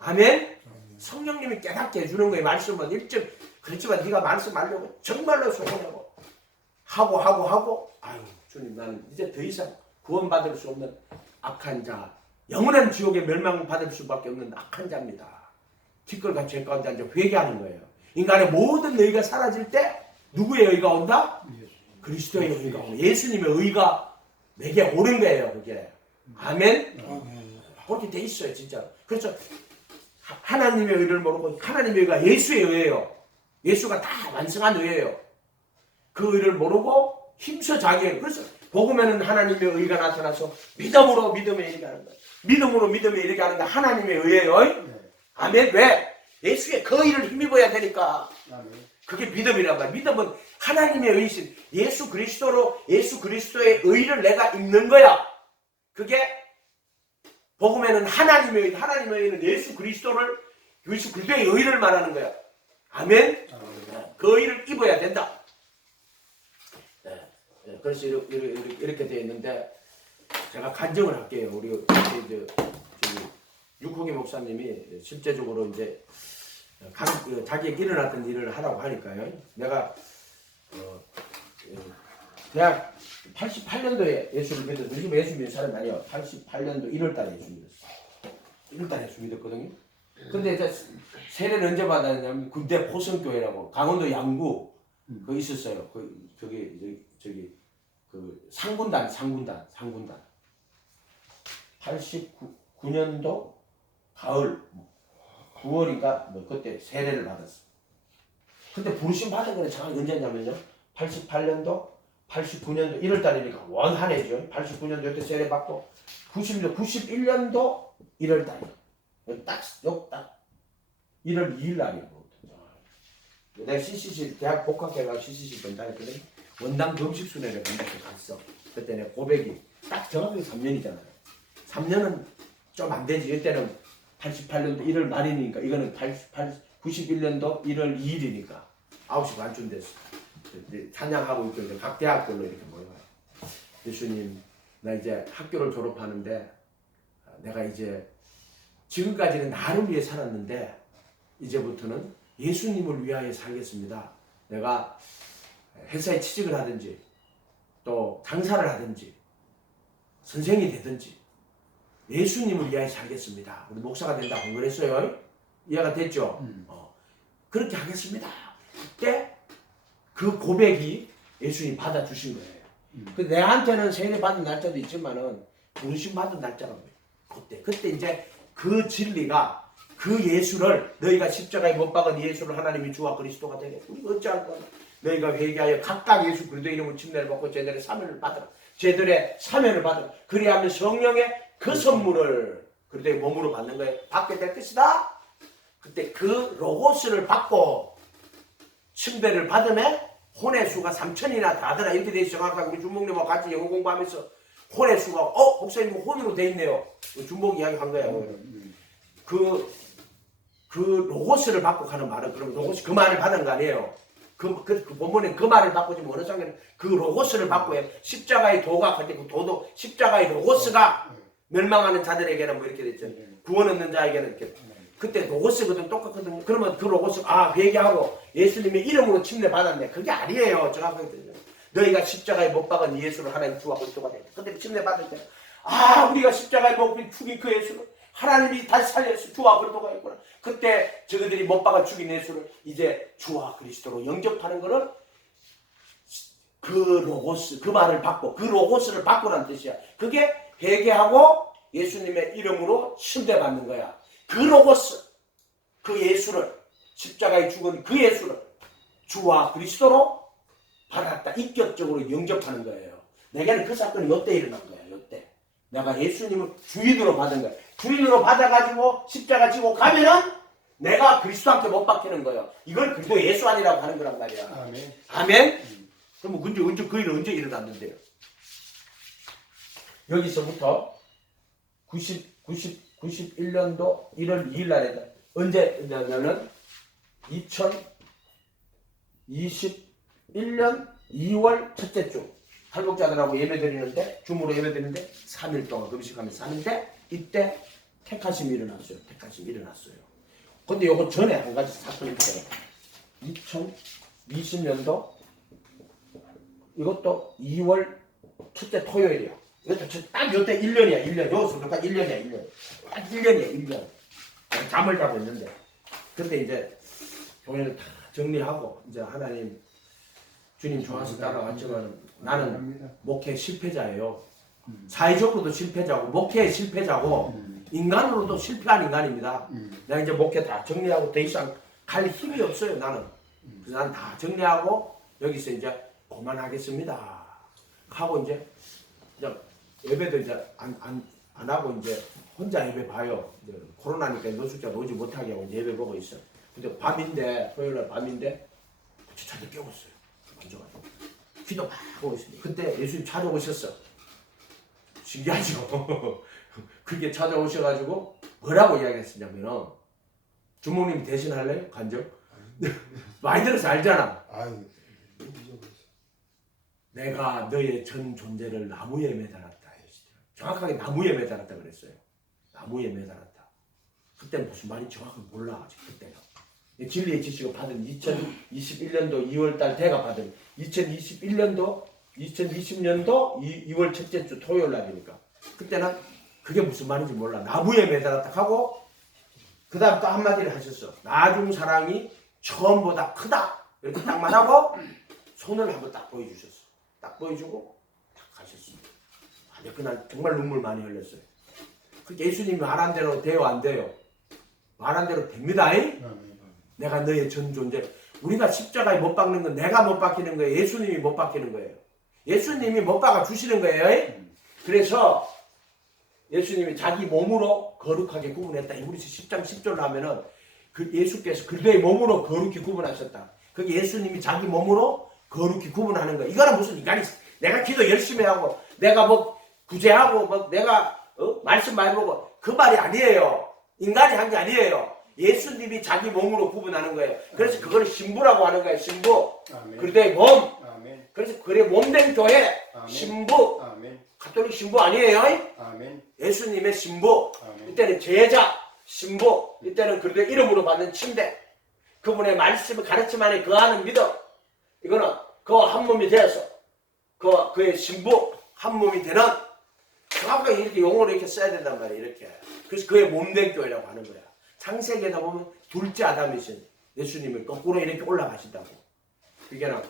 아멘? 성령님이 깨닫게 해주는 거예요. 말씀은 일찍. 그렇지만 네가 말씀하려고 정말로 소원하고 하고 아유 주님 나는 이제 더 이상 구원받을 수 없는 악한 자, 영원한 지옥에 멸망받을 수밖에 없는 악한 자입니다. 티끌과 죄 가운데 이제 회개하는 거예요. 인간의 모든 너희가 사라질 때 누구의 의가 온다? 그리스도의 의가 온다. 예수님의 의가 내게 오는 거예요. 그게. 아멘. 그렇게 돼 있어요, 진짜. 그래서 하나님의 의를 모르고 하나님의 의가 예수의 의예요. 예수가 다 완성한 의예요. 그 의를 모르고 힘써 자기의. 그래서 복음에는 하나님의 의가 나타나서 믿음으로 믿음에 이르게 하는 거예요. 믿음으로 믿음에 이르게 하는 게 하나님의 의예요. 아멘. 왜? 예수의 그 의를 힘입어야 되니까. 그게 믿음이란 말이에요. 믿음은 하나님의 의신 예수 그리스도의 의를 내가 입는 거야. 그게 복음에는 하나님의 의는 예수 그리스도의 의를 말하는 거야. 아멘. 그 의를 입어야 된다. 그래서 이렇게 되어 있는데 제가 간증을 할게요. 우리 육호기 목사님이 실제적으로 이제 자기에게 일어났던 일을 하라고 하니까요. 내가 대학 88년도에 예수를 믿었어요. 지금 예수 믿는 사람 아니에요. 88년도 1월달에 예수 믿었어요. 1월달에 예수 믿었거든요. 근데 이제 세례를 언제 받았냐면 군대 포성교회라고 강원도 양구 그 있었어요. 저기 그 상군단 89년도 가을 9월인가 뭐 그때 세례를 받았어. 근데 부르심 받은 거는 정확히 언제냐면요. 88년도 89년도 1월달이니까 원 한 해죠. 89년도 때 세례 받고 91년도 1월달이에요. 딱 1월 2일 날이에요. 내가 CCC 대학 복학해가 CCC 전달했거든. 원당 정식 순회를 갔어. 그때 내 고백이 딱 정확하게 3년이잖아요. 3년은 좀 안 되지. 이때는 88년도 1월 말이니까 이거는 91년도 1월 2일이니까 9시 반쯤 됐어. 찬양하고 있고 이제 각 대학별로 이렇게 모여요. 예수님, 나 이제 학교를 졸업하는데 내가 이제 지금까지는 나를 위해 살았는데 이제부터는 예수님을 위하여 살겠습니다. 내가 회사에 취직을 하든지 또 장사를 하든지 선생이 되든지 예수님을 위하여 살겠습니다. 우리 목사가 된다고 안 그랬어요? 이해가 됐죠? 그렇게 하겠습니다. 그때 그 고백이 예수님 받아주신 거예요. 내한테는 세례 받은 날짜도 있지만은 부르심 받은 날짜가 그때 이제 그 진리가 그 예수를 너희가 십자가에 못 박은 예수를 하나님이 주와 그리스도가 되게 우리가 어찌할 거냐. 너희가 회개하여 각각 예수 그리스도 이름을 침례를 받고 제들의 사면을 받으라. 제들의 사면을 받으라. 그리하면 성령의 그 선물을 그리스도의 몸으로 받는 거예요. 받게 될 것이다. 그때 그 로고스를 받고 층배를 받으면 혼의 수가 3,000이나 다더라. 이렇게 돼 있어. 정확하게 우리 준목님하고 같이 영어 공부하면서 혼의 수가 목사님 혼으로 돼 있네요. 준목 이야기 한 거야. 그 로고스를 받고 가는 말은 그럼 로고스 그 말을 받은 거 아니에요. 그 본문에 그 말을 받고 지금 어느 장면에 그 로고스를 받고 해요. 십자가의 도가 그때 그 도도 십자가의 로고스가 멸망하는 자들에게는 뭐 이렇게 됐죠. 구원 얻는 자에게는 이렇게. 그때 로고스거든 똑같거든요. 그러면 그 로고스 회개하고 예수님의 이름으로 침례 받았네. 그게 아니에요. 정확하게 들려요. 너희가 십자가에 못 박은 예수를 하나님 주와 그리스도가 됐다. 그때 침례 받을 때 우리가 십자가에 못 박은 죽인 그 예수를 하나님이 다시 살려서 주와 그리스도가 있구나. 그때 저들이 못 박아 죽인 예수를 이제 주와 그리스도로 영접하는 거는 그 로고스 그 말을 받고 그 로고스를 받고란 뜻이야. 그게 회개하고 예수님의 이름으로 침례받는 거야. 그 로고스 그 예수를 십자가에 죽은 그 예수를 주와 그리스도로 받았다. 인격적으로 영접하는 거예요. 내게는 그 사건이 이때 일어난 거야. 이때 내가 예수님을 주인으로 받은 거야. 주인으로 받아가지고 십자가 지고 가면은 내가 그리스도한테 못 박히는 거예요. 이걸 그리스도 예수 아니라고 하는 거란 말이야. 아멘. 아멘. 그럼 그 일은 언제 일어났는데요? 여기서부터 91년도 1월 2일 날에 언제냐면은 2021년 2월 첫째 주 탈북자들하고 예배드리는데 줌으로 예배드리는데 3일 동안 금식하면서 하는데 이때 택하심이 일어났어요. 근데 요거 전에 한 가지 사건이 있어요. 2020년도 이것도 2월 첫째 토요일이야. 이것도 딱 요때 1년이야. 1년. 요것부터 1년이야. 딱 1년이야. 잠을 자고 있는데. 근데 이제 종일 다 정리하고 이제 하나님 주님 좋아서 따라왔지만 나는 목회 실패자예요. 사회적으로도 실패자고 목회 실패자고 인간으로도 실패한 인간입니다. 내가 이제 목회 다 정리하고 더 이상 갈 힘이 없어요. 나는. 그래서 난 다 정리하고 여기서 이제 그만하겠습니다 하고 이제 예배도 이제 안 하고 이제 혼자 예배 봐요. 이제 코로나니까 노숙자가 오지 못하게 하고 예배 보고 있어. 근데 밤인데 토요일날 밤인데 부처님이 깨웠어요. 앉아가지고 기도 막 하고 있습니다. 그때 예수님 찾아오셨어. 신기하죠. 그렇게 찾아오셔가지고 뭐라고 이야기했었냐면은 주모님 대신할래요? 간접? 많이 들어서 알잖아. 내가 너의 전 존재를 나무에 매달았다. 정확하게 나무에 매달았다 그랬어요. 나무에 매달았다. 그때는 무슨 말인지 정확하게 몰라. 아직 그때는. 진리의 지식을 받은 2021년도 2월달 대가 받은 2020년도 2월 첫째 주 토요일 날이니까 그때는 그게 무슨 말인지 몰라. 나무에 매달았다 하고 그 다음 또 한마디를 하셨어. 나중 사랑이 처음보다 크다. 이렇게 딱만 하고 손을 한번 딱 보여주셨어. 딱 보여주고 딱 가셨습니다. 아니 그날 정말 눈물 많이 흘렸어요. 그 예수님이 말한 대로 돼요 안 돼요? 말한 대로 됩니다. 내가 너의 전 존재. 우리가 십자가에 못 박는 건 내가 못 박히는 거예요. 예수님이 못 박히는 거예요. 예수님이 못 박아 주시는 거예요. 그래서 예수님이 자기 몸으로 거룩하게 구분했다. 우리서 10장 10절로 하면은 그 예수께서 그들의 몸으로 거룩히 구분하셨다. 그게 예수님이 자기 몸으로 거룩히 구분하는 거예요. 이거는 무슨 인간이 내가 기도 열심히 하고 내가 뭐 구제하고 뭐 내가 말씀 많이 보고 그 말이 아니에요. 인간이 한 게 아니에요. 예수님이 자기 몸으로 구분하는 거예요. 그래서 그걸 신부라고 하는 거예요. 신부. 그들의 몸. 아멘. 그래서 그의 몸된 교회. 아멘. 신부. 아멘. 가톨릭 신부 아니에요. 아멘. 예수님의 신부. 아멘. 이때는 제자. 신부. 이때는 그들의 이름으로 받는 침대. 그분의 말씀을 가르침 안에 거하는 믿음. 이거는 그와 한 몸이 되어서 그의 신부 한 몸이 되는 정확하게 이렇게 용어를 이렇게 써야 된단 말이에요. 이렇게. 그래서 그의 몸된 교회라고 하는 거야. 창세기에다 보면 둘째 아담이신 예수님을 거꾸로 이렇게 올라가신다고. 그게는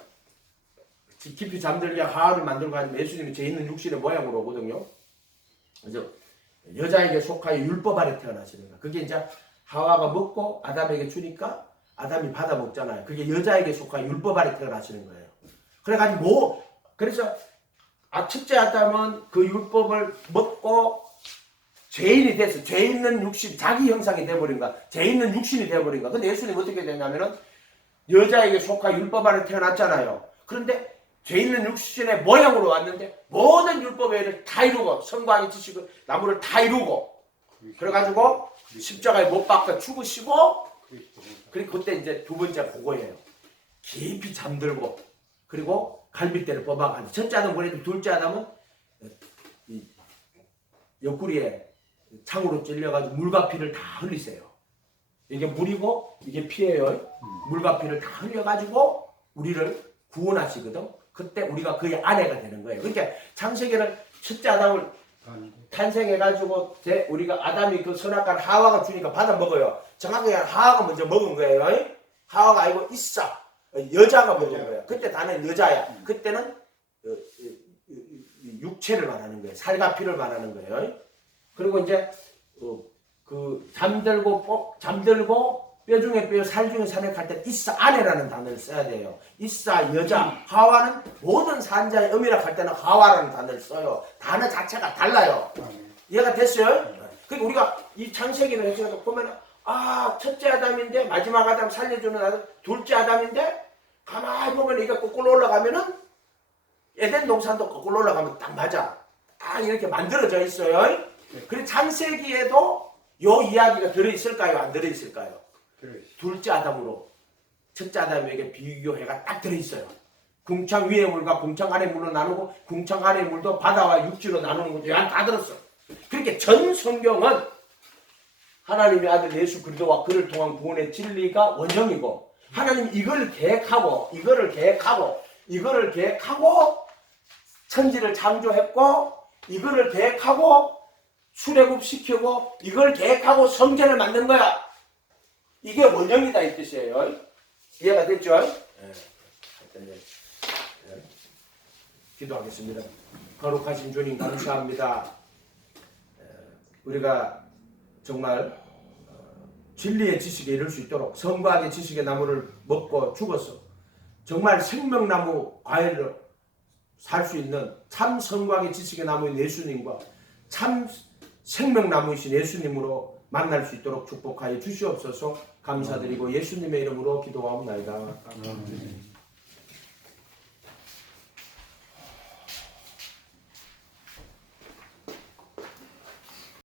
깊이 잠들게 하와를 만들고 하지만 예수님이 제 있는 육신의 모양으로 오거든요. 그래서 여자에게 속하여 율법 아래 태어나시는 거야. 그게 이제 하와가 먹고 아담에게 주니까 아담이 받아 먹잖아요. 그게 여자에게 속하여 율법 아래 태어나시는 거예요. 그래가지고 그래서 첫째 아담은 그 율법을 먹고 죄인이 돼서 죄 있는 육신, 자기 형상이 돼버린 거야. 죄 있는 육신이 돼버린 거야. 근데 예수님 어떻게 되냐면은 여자에게 속하 율법 안에 태어났잖아요. 그런데 죄 있는 육신의 모양으로 왔는데 모든 율법의 일을 다 이루고 성과의 지식을 나무를 다 이루고 그래가지고 십자가에 못 박혀 죽으시고 그리고 그때 이제 두 번째 그거예요. 깊이 잠들고 그리고 갈빗대를 뽑아가지고 첫째 아담 보내도 둘째 아담은 이 옆구리에 창으로 찔려가지고 물과 피를 다 흘리세요. 이게 물이고 이게 피예요. 물과 피를 다 흘려가지고 우리를 구원하시거든. 그때 우리가 그의 아내가 되는 거예요. 그러니까 창세기는 첫째 아담을 탄생해가지고 우리가 아담이 그 선악과를 하와가 주니까 받아 먹어요. 정확하게 하와가 먼저 먹은 거예요. 하와가 아니고 이사 여자가 먹은 거예요. 그때 다는 여자야. 그때는 육체를 말하는 거예요. 살과 피를 말하는 거예요. 그리고 이제 잠들고 뼈 중에 뼈, 살 중에 살을 갈 때 이사 아내라는 단어를 써야 돼요. 이사 여자, 하와는 모든 산자의 음이라 할 때는 하와라는 단어를 써요. 단어 자체가 달라요. 이해가 됐어요? 그러니까 우리가 이 창세기를 해서 보면 첫째 아담인데 마지막 아담 살려주는 아담, 둘째 아담인데 가만히 보면 이게 거꾸로 올라가면은 에덴 동산도 거꾸로 올라가면 딱 맞아. 딱 이렇게 만들어져 있어요. 그리고 창세기에도 요 이야기가 들어있을까요? 안 들어있을까요? 둘째 아담으로 첫째 아담에게 비교해가 딱 들어있어요. 궁창 위의 물과 궁창 아래 물로 나누고 궁창 아래 물도 바다와 육지로 나누는 것도 다 들었어. 그렇게 전 성경은 하나님의 아들 예수 그리스도와 그를 통한 구원의 진리가 원형이고 하나님 이거를 계획하고 천지를 창조했고 이거를 계획하고 출애굽시키고 이걸 계획하고 성전을 만든 거야. 이게 원형이다 이 뜻이에요. 이해가 됐죠? 네. 기도하겠습니다. 거룩하신 주님 감사합니다. 우리가 정말 진리의 지식에 이를 수 있도록 선과학의 지식의 나무를 먹고 죽어서 정말 생명나무 과일로 살 수 있는 참 선과학의 지식의 나무인 예수님과 참 생명나무이신 예수님으로 만날 수 있도록 축복하여 주시옵소서. 감사드리고 예수님의 이름으로 기도하옵나이다. 아멘.